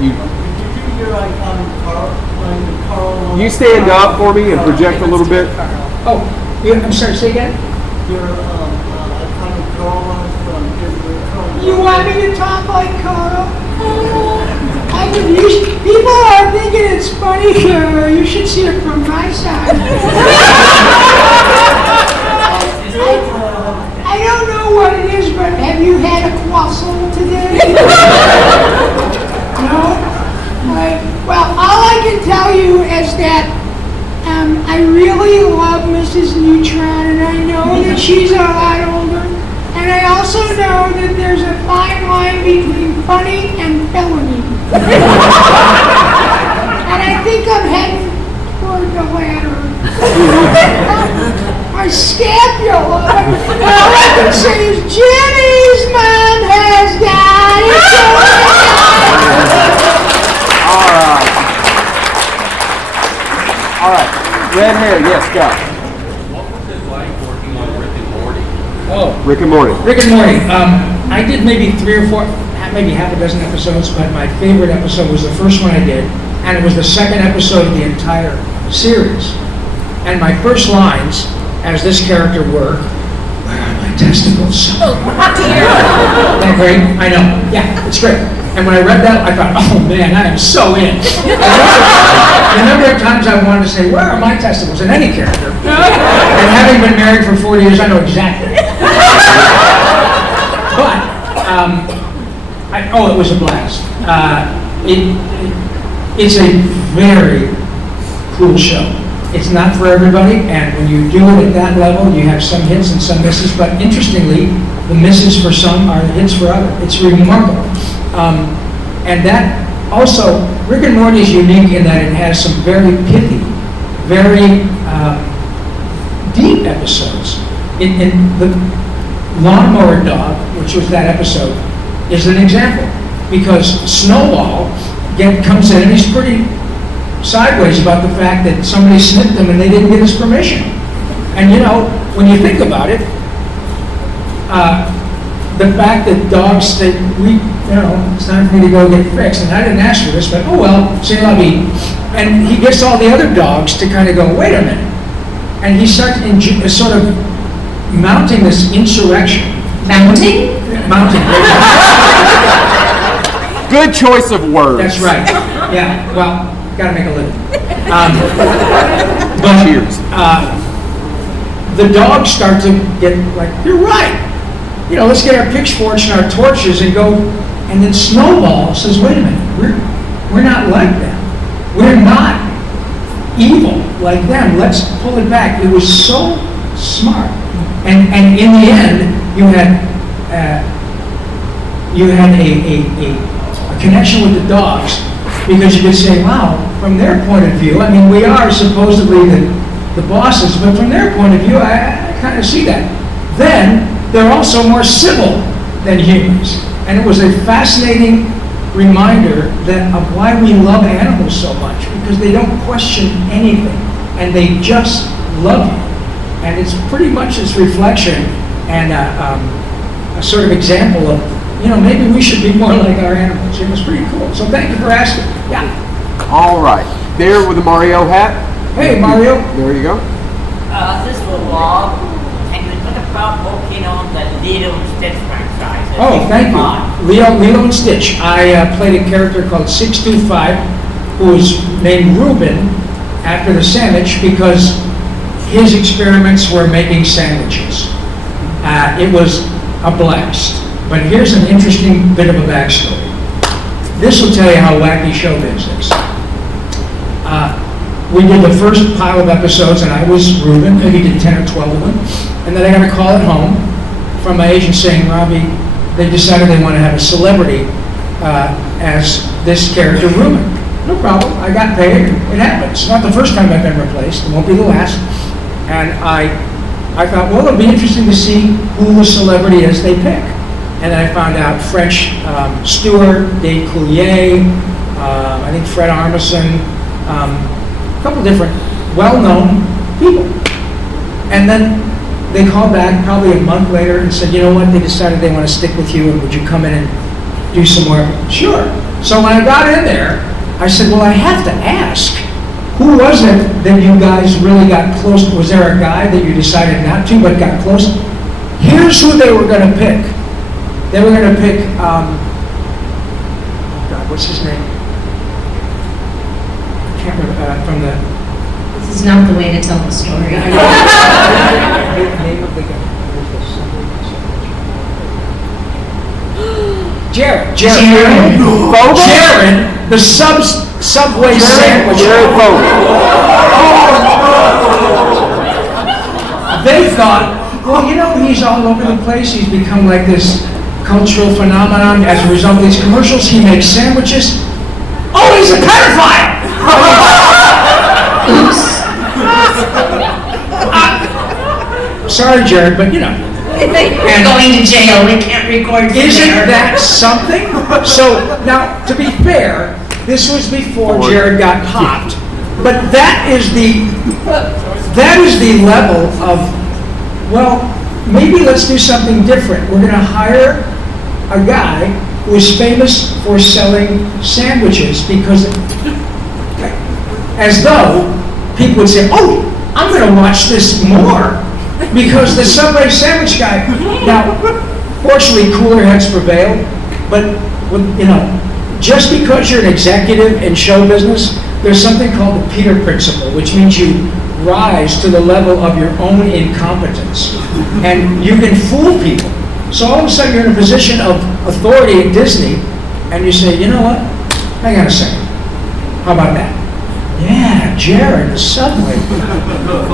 You stand up for me and project a little bit. Oh, I'm sorry, say again? You want me to talk like Carl? People are thinking it's funny, Carl. You should see it from my side. I don't know what it is, but have you had a croissant today? No? Well, all I can tell you is that I really love Mrs. Neutron, and I know that she's a lot older. And I also know that there's a fine line between funny and felony. And I think I'm heading toward the latter. My scapula. All I can say is Jenny's mom has got it. All right. Red hair, yes, go. Oh. Rick and Morty. Rick and Morty. I did maybe 3 or 4, maybe half a dozen episodes, but my favorite episode was the first one I did, and it was the second episode of the entire series. And my first lines, as this character were, "Where are my testicles?" Isn't that great? I know. Yeah, it's great. And when I read that, I thought, oh man, I am so in. The number of times I wanted to say, "Where are my testicles?" in any character. And having been married for 40 years, I know exactly. But, it was a blast. It's a very cool show. It's not for everybody, and when you do it at that level, you have some hits and some misses, but interestingly, the misses for some are the hits for others. It's remarkable. And that also, Rick and Morty is unique in that it has some very pithy, very deep episodes. In the Lawnmower Dog, which was that episode, is an example, because Snowball comes in and he's pretty sideways about the fact that somebody snipped him and they didn't get his permission. And when you think about it, the fact that dogs say, it's time for me to go get fixed, and I didn't ask for this, but oh well, c'est la vie. And he gets all the other dogs to kind of go, wait a minute. And he starts sort of mounting this insurrection. Mounting? Mounting. Good choice of words. That's right. Yeah, well, gotta make a living. Cheers. The dogs start to get like, you're right. Let's get our pitchforks and our torches and go. And then Snowball says, wait a minute, we're not like them. We're not evil like them. Let's pull it back. It was so smart. And in the end, you had a connection with the dogs, because you could say, wow, from their point of view, I mean, we are supposedly the bosses, but from their point of view, I kind of see that. Then, they're also more civil than humans. And it was a fascinating reminder of why we love animals so much, because they don't question anything, and they just love you. And it's pretty much this reflection and a sort of example of, maybe we should be more like our animals. It was pretty cool. So thank you for asking. Yeah. All right. There with the Mario hat. Hey, Mario. There you go. This is Rob. And you talk about working on the Lilo and Stitch franchise. Oh, thank you. Lilo and Stitch. I played a character called 625, who was named Reuben after the sandwich because his experiments were making sandwiches. It was a blast. But here's an interesting bit of a backstory. This will tell you how wacky showbiz is. We did the first pile of episodes, and I was Reuben, maybe did 10 or 12 of them. And then I got a call at home from my agent saying, Robbie, they decided they want to have a celebrity as this character, Reuben. No problem, I got paid, it happens. It's not the first time I've been replaced, it won't be the last. And I thought, well, it'll be interesting to see who the celebrity is they pick. And then I found out French Stewart, Dave Coulier, I think Fred Armisen, a couple different well-known people. And then they called back probably a month later and said, you know what, they decided they want to stick with you, and would you come in and do some more? Sure. So when I got in there, I said, well, I have to ask, who was it that you guys really got close to? Was there a guy that you decided not to but got close? Here's who they were going to pick. They were going to pick, oh God, what's his name? I can't remember, from the... This is not the way to tell the story. Name of the guy. Jared. Jared. Jared, the Subway sandwich. Jared Vogel. They thought, well, he's all over the place. He's become like this cultural phenomenon as a result of these commercials. He makes sandwiches. Oh, he's a pedophile! Oops. Sorry, Jared, but They're going to jail. They can't record from isn't there. that something? So, now, to be fair, this was before Jared got popped, but that is the level of, well, maybe let's do something different. We're going to hire a guy who is famous for selling sandwiches because, as though people would say, oh, I'm going to watch this more because the Subway sandwich guy. Now, fortunately, cooler heads prevail, but you know, just because you're an executive in show business, there's something called the Peter Principle, which means you rise to the level of your own incompetence, and you can fool people. So all of a sudden, you're in a position of authority at Disney, and you say, you know what? Hang on a second. How about that? Yeah, Jared, the Subway.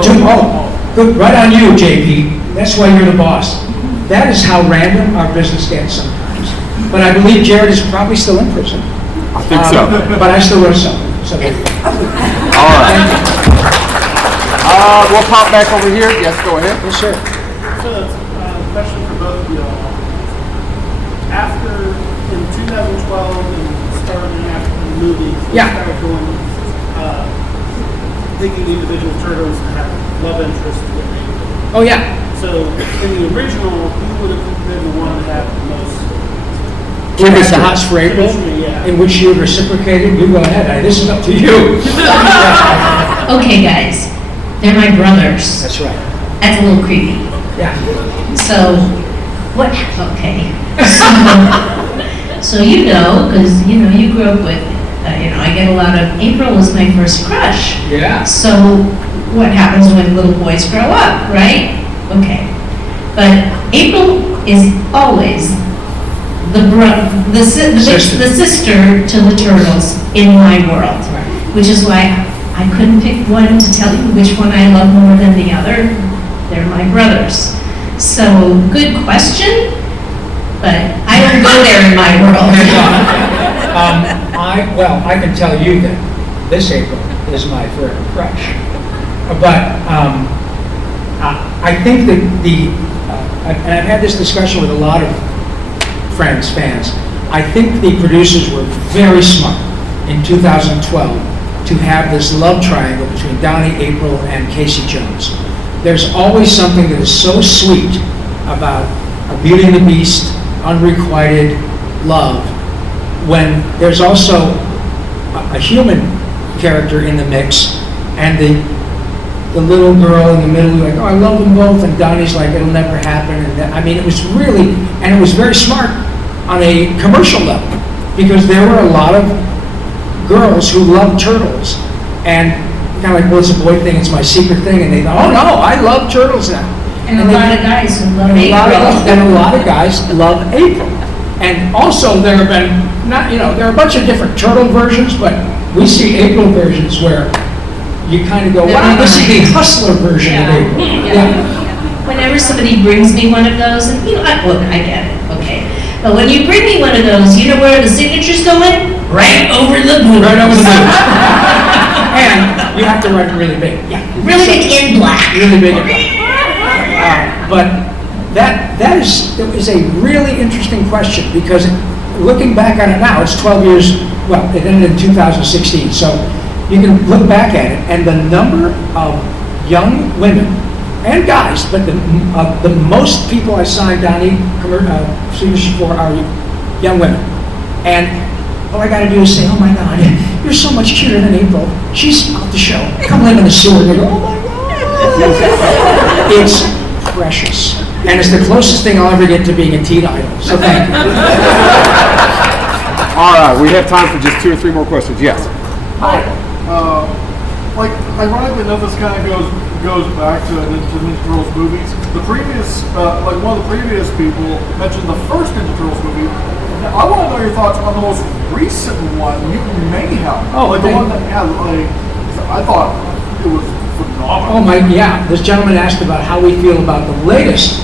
Dude, oh, good, right on you, JP. That's why you're the boss. That is how random our business gets sometimes. But I believe Jared is probably still in prison. I think so. But I still run Subway. So all right. We'll pop back over here. Yes, go ahead. Yes, sir. So that's a question for both of y'all. After, in 2012, and starting after the movie, started going, thinking individual turtles have love interest with April. Oh, yeah. So, in the original, who would have been the one to have the most Who has the hots for April? Yeah. In which you reciprocated? You go ahead. This is up to you. Okay, guys. They're my brothers. That's right. That's a little creepy. Yeah. So, what? Okay. So you know, because you grew up with, I get a lot of. April was my first crush. Yeah. So, what happens when little boys grow up, right? Okay. But April is always the sister to the turtles in my world, which is why I couldn't pick one to tell you which one I love more than the other. They're my brothers. So, good question, but I don't go there in my world. I can tell you that this April is my forever crush. But I think that and I've had this discussion with a lot of friends, fans. I think the producers were very smart in 2012 to have this love triangle between Donnie, April, and Casey Jones. There's always something that is so sweet about a Beauty and the Beast, unrequited love, when there's also a human character in the mix, and the little girl in the middle, like, oh, I love them both, and Donnie's like, it'll never happen. And it was really, and it was very smart on a commercial level, because there were a lot of girls who loved turtles, and kind of like, well, it's a boy thing, it's my secret thing, and they thought, oh no, I love turtles now. And a lot of guys who love April. And a lot of guys love April. And also there have been, there are a bunch of different turtle versions, but we see April versions where you kind of go, wow, this is the hustler version of April. Yeah. Whenever somebody brings me one of those, and I get it, okay. But when you bring me one of those, you know where the signature's going? Right over the boot. Right over the boot. And you have to write it really big. Yeah. Really big in black. Really big in black. But that is a really interesting question, because looking back on it now, it's 12 years, well, it ended in 2016, so you can look back at it, and the number of young women and guys, but the most people I signed Donnie signatures for are young women. And all I got to do is say, oh my God, you're so much cuter than April. She's off the show. Come live in the sewer. They go, oh my God. It's precious. And it's the closest thing I'll ever get to being a teen idol. So thank you. All right, we have time for just 2 or 3 more questions. Yes. Hi. Ironically enough, this kind of goes back to Ninja Turtles movies. The previous, one of the previous people mentioned the first Ninja Turtles movie. Now, I want to know your thoughts on the most recent one, Mutant Mayhem. The one that had, I thought it was phenomenal. Oh this gentleman asked about how we feel about the latest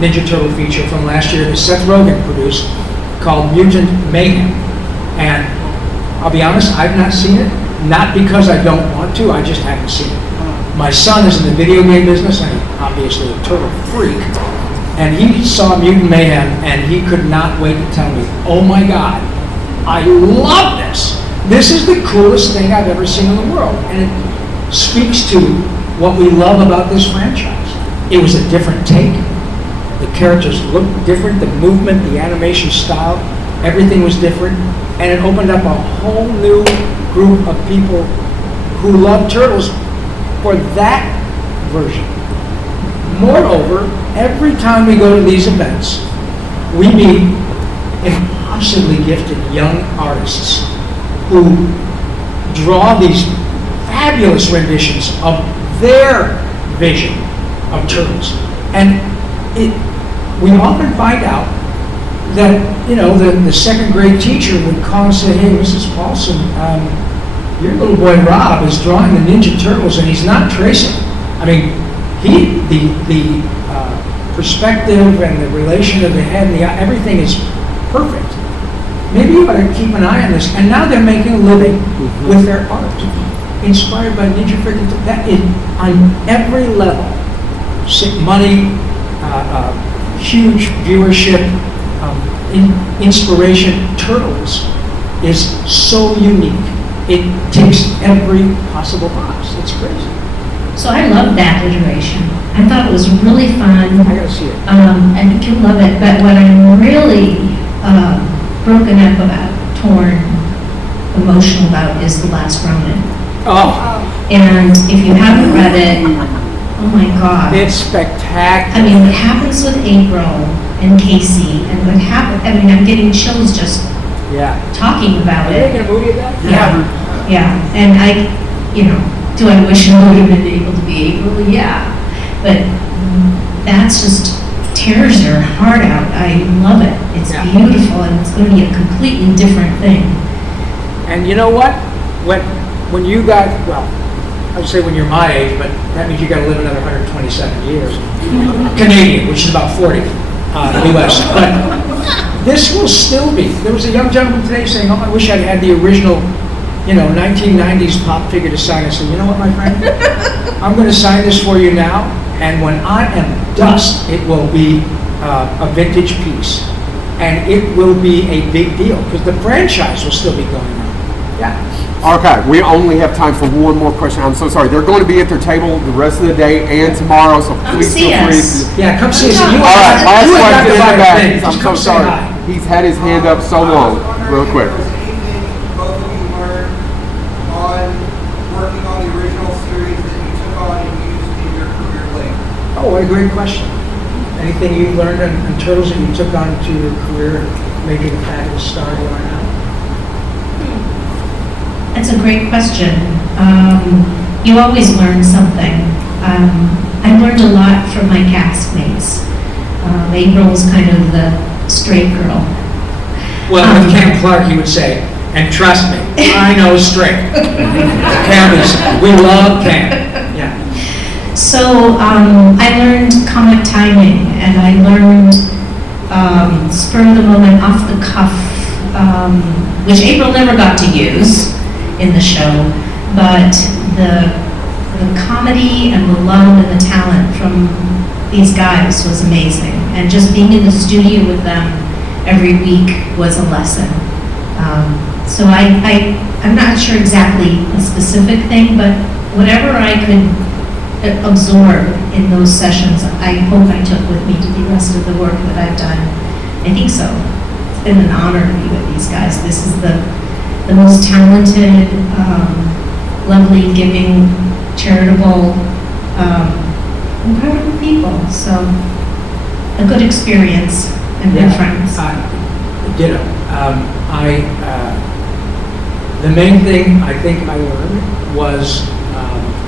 Ninja Turtle feature from last year that Seth Rogen produced, called Mutant Mayhem. And I'll be honest, I've not seen it. Not because I don't want to, I just haven't seen it. My son is in the video game business, and he's obviously a turtle freak. And he saw Mutant Mayhem, and he could not wait to tell me, oh my God, I love this. This is the coolest thing I've ever seen in the world. And it speaks to what we love about this franchise. It was a different take. The characters looked different, the movement, the animation style, everything was different, and it opened up a whole new group of people who love Turtles for that version. Moreover, every time we go to these events, we meet impossibly gifted young artists who draw these fabulous renditions of their vision of Turtles. And we often find out that, the second grade teacher would call and say, hey, Mrs. Paulson, your little boy Rob is drawing the Ninja Turtles and he's not tracing. I mean, the perspective and the relation of the head and the eye, everything is perfect. Maybe you ought to keep an eye on this. And now they're making a living with their art, inspired by Ninja freaking. That is on every level. Money, huge viewership, inspiration. Turtles is so unique. It ticks every possible box. It's crazy. So I love that iteration. I thought it was really fun. I gotta see it. I think you'll love it. But what I'm really broken up about, torn, emotional about, is The Last Ronin. Oh. And if you haven't read it, oh my God. It's spectacular. I mean, what happens with April and Casey, and what happened, I mean, I'm getting chills just talking about it. Are you making a movie of that? Yeah. And do I wish I would have been able to be April? Yeah. But that's just tears your heart out. I love it. It's beautiful, and it's going to be a completely different thing. And you know what? When you got, I would say when you're my age, but that means you got to live another 127 years. Canadian, which is about 40, U.S. But this will still be. There was a young gentleman today saying, "Oh, I wish I'd had the original, 1990s pop figure to sign." I said, "You know what, my friend? I'm going to sign this for you now, and when I am dust, it will be a vintage piece, and it will be a big deal because the franchise will still be going on." Yeah. Okay, we only have time for one more question. I'm so sorry. They're going to be at their table the rest of the day and tomorrow, so please feel free to... Yeah, come see us. All right, last question in the back. I'm so sorry. Hi. He's had his hand up so long. Real quick. Both of you learned on working on the original series that you took on and used in your career later? Oh, what a great question. Anything you learned in Turtles that you took on to your career and made you the fabulous star you are now? That's a great question. You always learn something. I learned a lot from my castmates. April was kind of the straight girl. Well, with Cam Clark, he would say, and trust me, I know straight. Cam is, we love Cam. Yeah. So I learned comic timing, and I learned spur of the moment, off the cuff, which April never got to use in the show, but the comedy and the love and the talent from these guys was amazing. And just being in the studio with them every week was a lesson. So I'm not sure exactly a specific thing, but whatever I could absorb in those sessions, I hope I took with me to the rest of the work that I've done. I think so. It's been an honor to be with these guys. This is the most talented, lovely, giving, charitable, incredible people. So, a good experience and good friends. Ditto. The main thing I think I learned was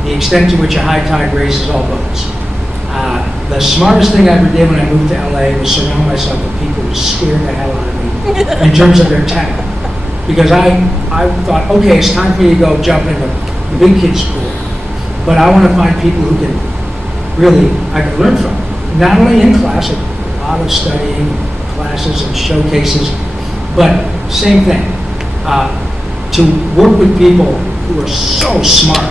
the extent to which a high tide raises all boats. The smartest thing I ever did when I moved to LA was surround myself with people who scared the hell out of me in terms of their talent. Because I thought, okay, it's time for me to go jump into the big kids pool. But I want to find people who can I can learn from. Not only in class, a lot of studying, classes and showcases, but same thing. To work with people who are so smart.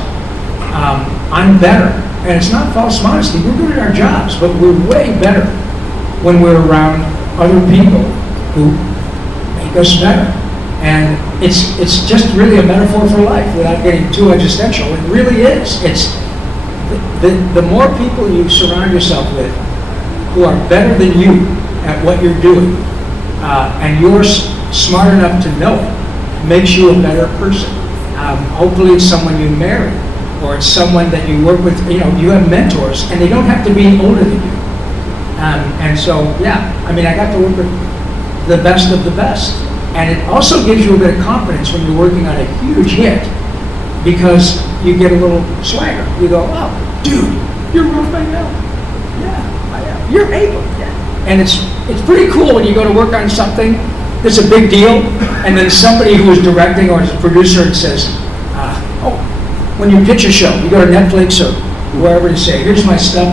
I'm better. And it's not false modesty. We're good at our jobs, but we're way better when we're around other people who make us better. And it's just really a metaphor for life without getting too existential. It really is. It's the more people you surround yourself with who are better than you at what you're doing, and you're smart enough to know it, makes you a better person. Hopefully it's someone you marry, or it's someone that you work with, you have mentors, and they don't have to be older than you. And so, yeah, I mean, I got to work with the best of the best. And it also gives you a bit of confidence when you're working on a huge hit, because you get a little swagger. You go, oh, dude, you're Raphael. Yeah, I am. You're able. Yeah. And it's pretty cool when you go to work on something that's a big deal, and then somebody who is directing or is a producer says, when you pitch a show, you go to Netflix or wherever and say, here's my stuff,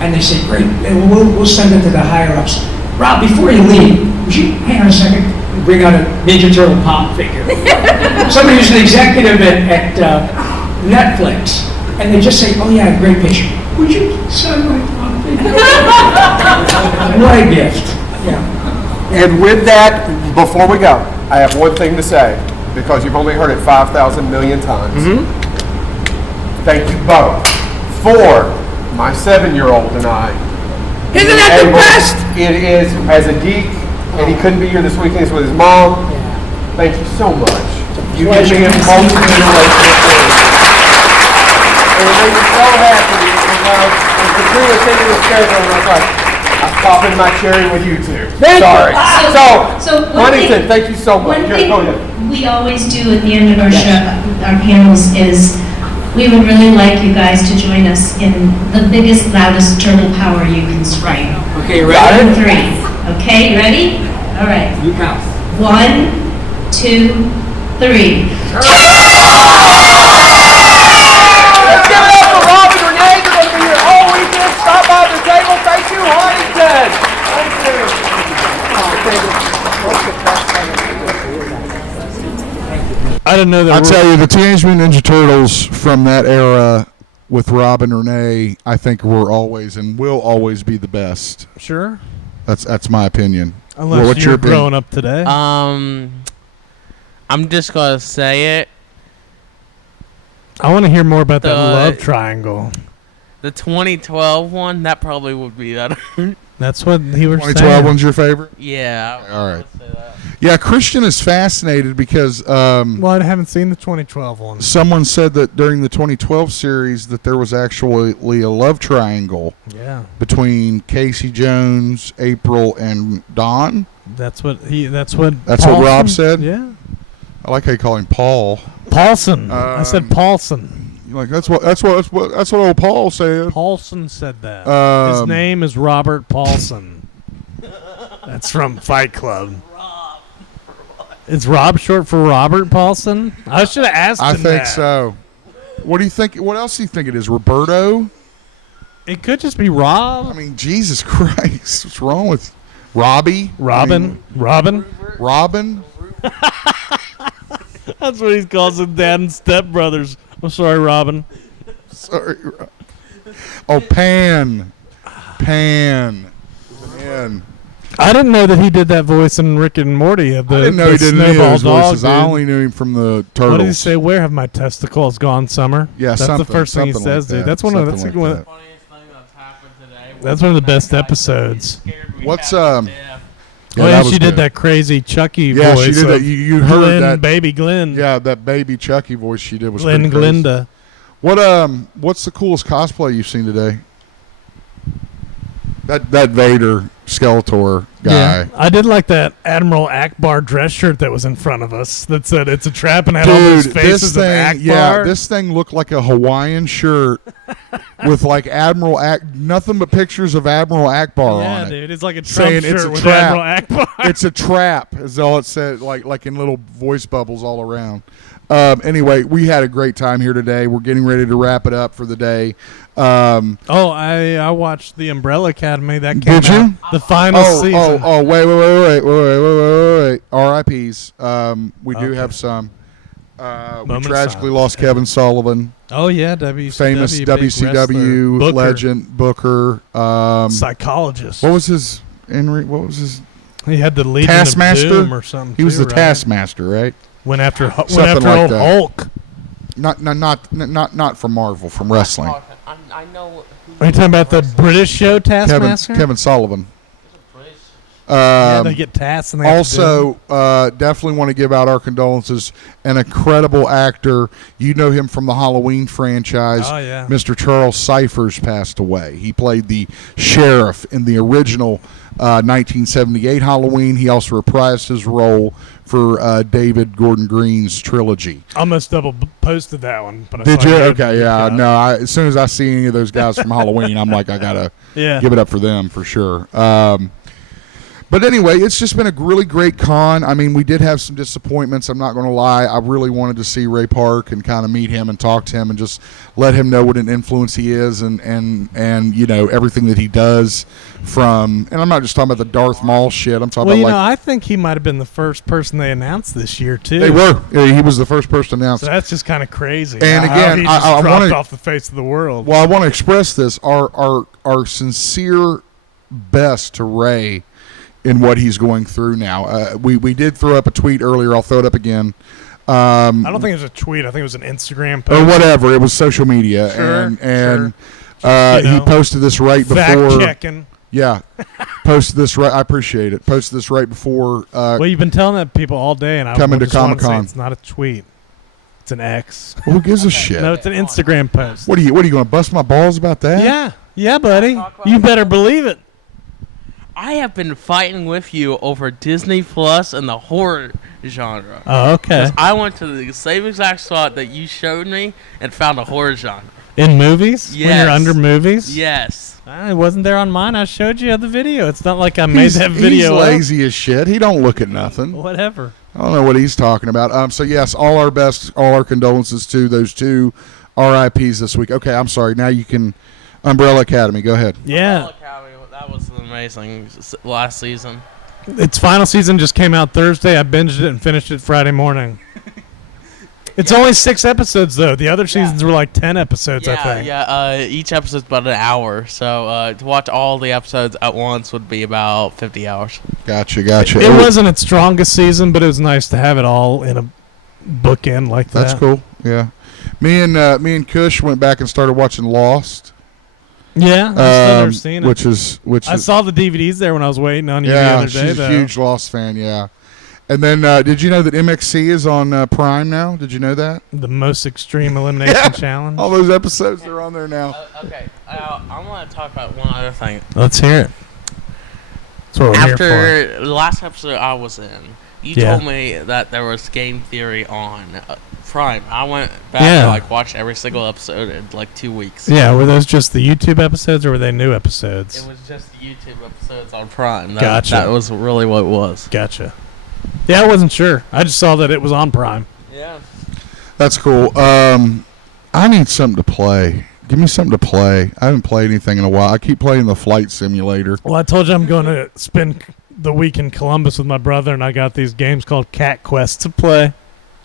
and they say, great, we'll send it to the higher-ups. Rob, before you leave, would you hang on a second and bring out a Ninja Turtle pop figure? Somebody who's an executive at Netflix, and they just say, oh yeah, great picture. Would you sign my pop figure? What a gift. Yeah. And with that, before we go, I have one thing to say, because you've only heard it 5,000 million times. Thank you both for my 7-year-old and I. Isn't that the best? It is, as a geek, and he couldn't be here this weekend, he's with his mom. Thank you so much. You give me a multi-generational thing. And it made me so happy when Katrina was taking this character, and I was like, I'm popping my cherry with you two. Sorry. So Huntington, thank you so much. One thing we always do at the end of our show, our panels, is we would really like you guys to join us in the biggest, loudest turtle power you can scream. Okay, ready? 1, 3. Okay, you ready? All right. You count. 1, 2, 3. Let's give it up for Rob and Renae. They're going to be here all weekend. Stop by the table. Thank you, Huntington. Thank you. I didn't know that. I'll tell you, the Teenage Mutant Ninja Turtles from that era with Rob and Renae, I think were always and will always be the best. Sure. That's my opinion. Unless what's you're your opinion? growing up today. I'm just gonna say it. I want to hear more about that love triangle. The 2012 one, that probably would be better. That's what he was saying. 2012 one's your favorite? Yeah. All right. Yeah, Christian is fascinated because well, I haven't seen the 2012 one. Someone said that during the 2012 series that there was actually a love triangle. Yeah. Between Casey Jones, April, and Dawn. That's what Paulson? What Rob said. Yeah. I like how you call him Paul. Paulson. I said Paulson. Like that's what old Paul said. Paulson said that. His name is Robert Paulson. That's from Fight Club. Is Rob short for Robert Paulson? I should have asked him I think that. so. What do you think? What else do you think it is? Roberto? It could just be Rob. I mean, Jesus Christ. What's wrong with Robbie? Robin? Robin? That's what he calls his dad and stepbrothers. I'm sorry, Robin. Sorry. Oh, Pan. I didn't know that he did that voice in Rick and Morty of the I didn't know he didn't Snowball know his dog, voices. I dude. only knew him from the Turtles. What did he say? Where have my testicles gone, Summer? Yeah, that's the first thing he something says, like dude. that. That's one of Something one. like That's one of the best episodes. What's oh yeah, she did that crazy Chucky voice. Yeah, she did that. You heard Glenn, that baby Glenn. Yeah, that baby Chucky voice she did was Glenn pretty crazy. Glinda. What's the coolest cosplay you've seen today? That Vader Skeletor guy. Yeah, I did like that Admiral Akbar dress shirt that was in front of us that said it's a trap and had all those faces of Akbar. Yeah, this thing looked like a Hawaiian shirt with like nothing but pictures of Admiral Akbar on it. Yeah, dude, it's like a Trump saying shirt it's a with trap. Admiral Akbar. It's a trap, is all it said, like in little voice bubbles all around. Anyway, we had a great time here today. We're getting ready to wrap it up for the day. I watched the Umbrella Academy. That came Did you? out. The final season. Wait. RIPs. We do have some. We Moment of tragically silence. lost Kevin Sullivan. Oh yeah, WCW, famous big WCW wrestler. legend Booker. Psychologist. What was his? What was his? He had the Legion Taskmaster of Doom or something. He was too, the right? Taskmaster, right? Went after Something like old that. Hulk. Not from Marvel, from wrestling. I know. Are you talking about the British show Taskmaster? Kevin Sullivan. Yeah, they get tasks and they have to do Also, definitely want to give out our condolences. An incredible actor. You know him from the Halloween franchise. Oh, yeah. Mr. Charles Cyphers passed away. He played the sheriff in the original 1978 Halloween. He also reprised his role for David Gordon Green's trilogy. Almost double posted that one. But I Did saw you? it. Okay, yeah. No, as soon as I see any of those guys from Halloween, I'm like, I got to Yeah. give it up for them for sure. But anyway, it's just been a really great con. I mean, we did have some disappointments. I'm not going to lie. I really wanted to see Ray Park and kind of meet him and talk to him and just let him know what an influence he is and you know everything that he does. And I'm not just talking about the Darth Maul shit. I'm talking Well, about I think he might have been the first person they announced this year too. they were. Yeah, he was the first person announced. So that's just kind of crazy. And how again, he just I dropped wanna- off the face of the world. Well, I want to express this. Our sincere best to Ray in what he's going through now. We did throw up a tweet earlier. I'll throw it up again. I don't think it was a tweet. I think it was an Instagram post. Or whatever. It was social media. Sure, and Just, he posted this right fact before. checking. Yeah. Posted this right. I appreciate it. Posted this right before. Well, you've been telling that people all day, and I Coming to just wanna say Comic-Con. It's not a tweet. It's an X. Well, who gives a shit? No, it's an Instagram post. What are you going to bust my balls about that? Yeah, buddy. You better believe it. I have been fighting with you over Disney Plus and the horror genre. Oh, okay. 'Cause I went to the same exact spot that you showed me and found a horror genre. In movies? Yes. When you're under movies? Yes. It wasn't there on mine. I showed you the video. It's not like I made that video He's up. lazy as shit. He don't look at nothing. Whatever. I don't know what he's talking about. So yes, all our best, all our condolences to those two RIPs this week. Okay, I'm sorry. Now you can Umbrella Academy. Go ahead. Yeah. Umbrella Academy, that was amazing last season. Its final season just came out Thursday. I binged it and finished it Friday morning. It's only 6 episodes, though. The other seasons were like 10 episodes, I think. Yeah, each episode's about an hour. So to watch all the episodes at once would be about 50 hours. Gotcha. It wasn't its strongest season, but it was nice to have it all in a bookend like that. That's cool. Yeah. Me and Kush went back and started watching Lost. Yeah, I've still never seen it. Which I saw the DVDs there when I was waiting on you the other day. She's a huge Lost fan. Yeah. And then, did you know that MXC is on Prime now? Did you know that? The Most Extreme Elimination Challenge. All those episodes are on there now. Okay, I want to talk about one other thing. Let's hear it. That's what we're here After the last episode I was in, you Yeah. told me that there was game theory on Prime. I went back to watch every single episode in 2 weeks. Yeah, were those just the YouTube episodes or were they new episodes? It was just YouTube episodes on Prime. Gotcha. That was really what it was. Gotcha. Yeah, I wasn't sure. I just saw that it was on Prime. Yeah. That's cool. I need something to play. Give me something to play. I haven't played anything in a while. I keep playing the Flight Simulator. Well, I told you I'm going to spend the week in Columbus with my brother, and I got these games called Cat Quest to play.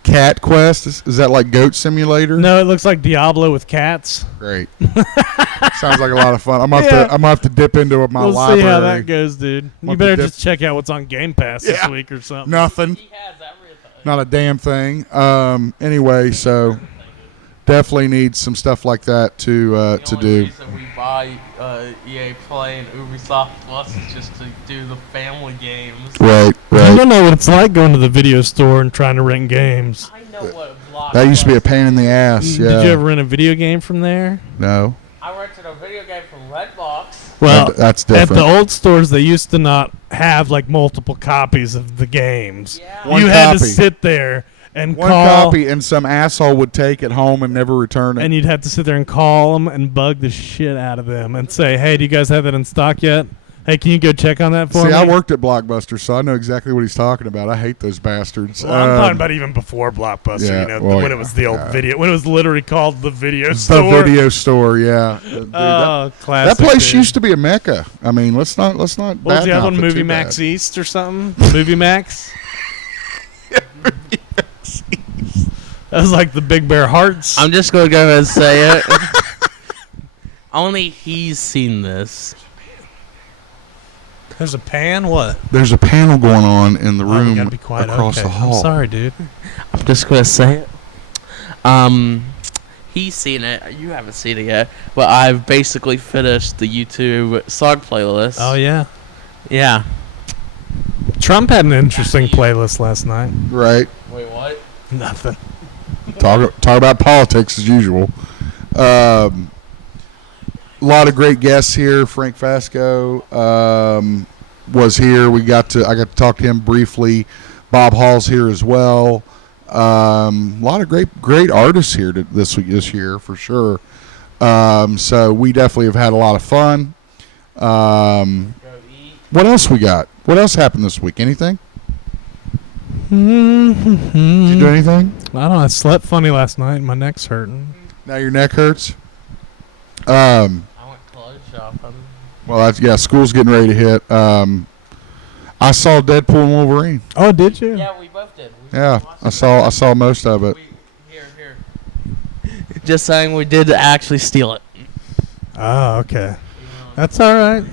Cat Quest? Is that like Goat Simulator? No, it looks like Diablo with cats. Great. Sounds like a lot of fun. I'm gonna have to dip into my we'll library. see how that goes, dude. I'm You gonna better dip- just check out what's on Game Pass this week or something. Nothing. Not a damn thing. Anyway, so definitely need some stuff like that to do. We buy EA Play and Ubisoft Plus just to do the family games. Right. You don't know what it's like going to the video store and trying to rent games. I know what a block That used to be a pain in the ass. Yeah. Did you ever rent a video game from there? No. I rented a video game from Redbox. Well, that's different. At the old stores, they used to not have multiple copies of the games. One You had to copy. sit there and One call, copy, and some asshole would take it home and never return it. and you'd have to sit there and call them and bug the shit out of them and say, "Hey, do you guys have that in stock yet? Hey, can you go check on that for me?" See, I worked at Blockbuster, so I know exactly what he's talking about. I hate those bastards. Well, I'm talking about even before Blockbuster, yeah, when it was the old video, when it was literally called the video the store. video store, yeah. Dude, classic. that place dude. used to be a mecca. I mean, let's not. What was the badmouth other one? it Movie too Max bad. East or something? Movie Max. That was like the Big Bear Hearts. I'm just going to go ahead and say it. Only he's seen this. There's a pan? What? There's a panel going on in the Oh, we room gotta be quiet. across Okay. the hall. I'm sorry, dude. I'm just going to say it. He's seen it. You haven't seen it yet, but I've basically finished the YouTube song playlist. Oh yeah. Yeah. Trump had an interesting playlist last night. Right. Wait, what? Nothing. Talk about politics as usual. A lot of great guests here. Frank Fasco was here. I got to talk to him briefly. Bob Hall's here as well. A lot of great artists here this year for sure. So we definitely have had a lot of fun. What else we got? What else happened this week? Anything? Did you do anything? I don't know. I slept funny last night. My neck's hurting. Now your neck hurts? I went clothes shopping. Well, school's getting ready to hit. I saw Deadpool and Wolverine. Oh, did you? Yeah, we both did. I saw most of it. Here. Just saying, we did actually steal it. Oh, okay. That's all right.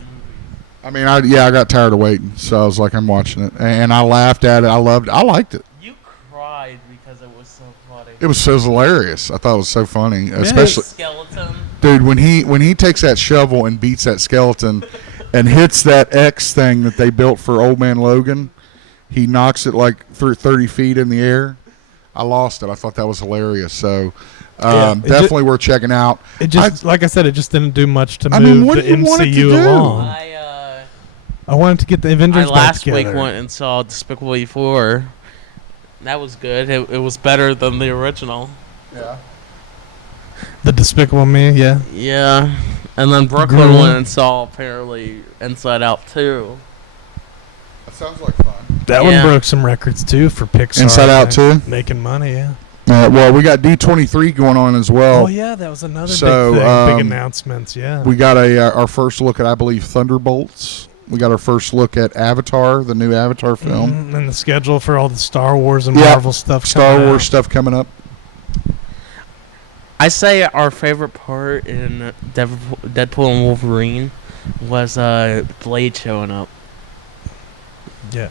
I mean, I got tired of waiting, so I was like, I'm watching it, and I laughed at it. I liked it. You cried because it was so funny. It was hilarious. I thought it was so funny, Yeah, especially skeleton. Dude, when he takes that shovel and beats that skeleton, and hits that X thing that they built for Old Man Logan, he knocks it like through 30 feet in the air. I lost it. I thought that was hilarious. So. Definitely worth checking out. It just, like I said, it just didn't do much to move the MCU along. I wanted to get the Avengers back last together. week went and saw Despicable Me 4. That was good. It was better than the original. Yeah. The Despicable Me, yeah. Yeah. And then Brooklyn went and saw apparently Inside Out 2. That sounds like fun. That one broke some records too for Pixar. Inside Out 2? Making money, yeah. Well, we got D23 going on as well. Oh yeah, that was another big thing. Big announcements, yeah. We got our first look at, I believe, Thunderbolts. We got our first look at Avatar, the new Avatar film. And the schedule for all the Star Wars and Marvel stuff. Star Wars stuff coming up. I say our favorite part in Deadpool and Wolverine was Blade showing up. Yeah.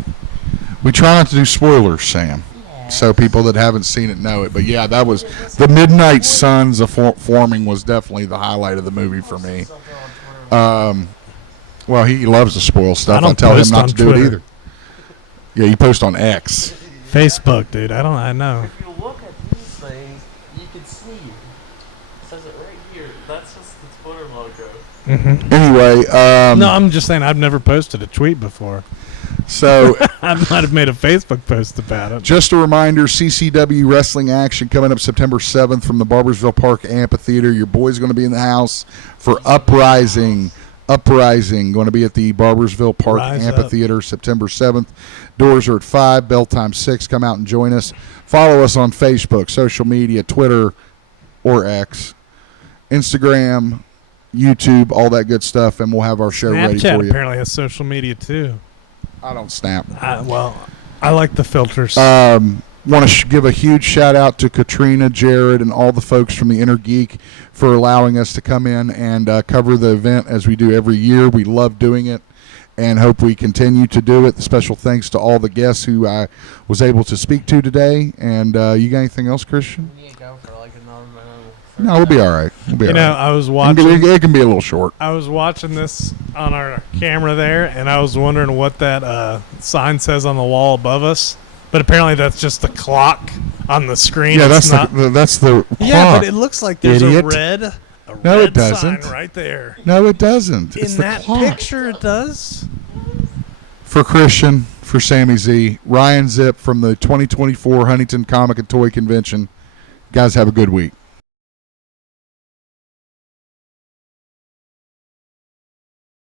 We try not to do spoilers, Sam. So people that haven't seen it know it. But yeah, that was the Midnight Suns of forming was definitely the highlight of the movie for me. Well, he loves to spoil stuff. I tell him not to do it either. Yeah, you post on X. Facebook, dude. I know. If you look at these things, you can see. It says it right here. That's just the Twitter logo. Mm-hmm. Anyway. No, I'm just saying I've never posted a tweet before. So I might have made a Facebook post about it. Just a reminder, CCW wrestling action coming up September 7th from the Barbersville Park Amphitheater. Your boy's going to be in the house for Uprising. Going to be at the Barbersville Park Amphitheater September 7th. Doors are at 5, bell time 6. Come out and join us. Follow us on Facebook, social media, Twitter or X, Instagram, YouTube, all that good stuff, and we'll have our show ready for you. Snapchat apparently has social media too. I don't snap. I like the filters. Want to give a huge shout out to Katrina, Jared, and all the folks from the Inner Geek for allowing us to come in and cover the event as we do every year. We love doing it and hope we continue to do it. Special thanks to all the guests who I was able to speak to today. And you got anything else, Christian? We need to go for like another minute. No, we'll be all right. I was watching. It can be a little short. I was watching this on our camera there, and I was wondering what that sign says on the wall above us. But apparently, that's just the clock on the screen. Yeah, that's the clock. Yeah, but it looks like there's idiot. a red it doesn't. sign right there. No, it doesn't. It's In the that clock. picture, it does. For Christian, for Sammy Z, Ryan Zip from the 2024 Huntington Comic and Toy Convention. Guys, have a good week.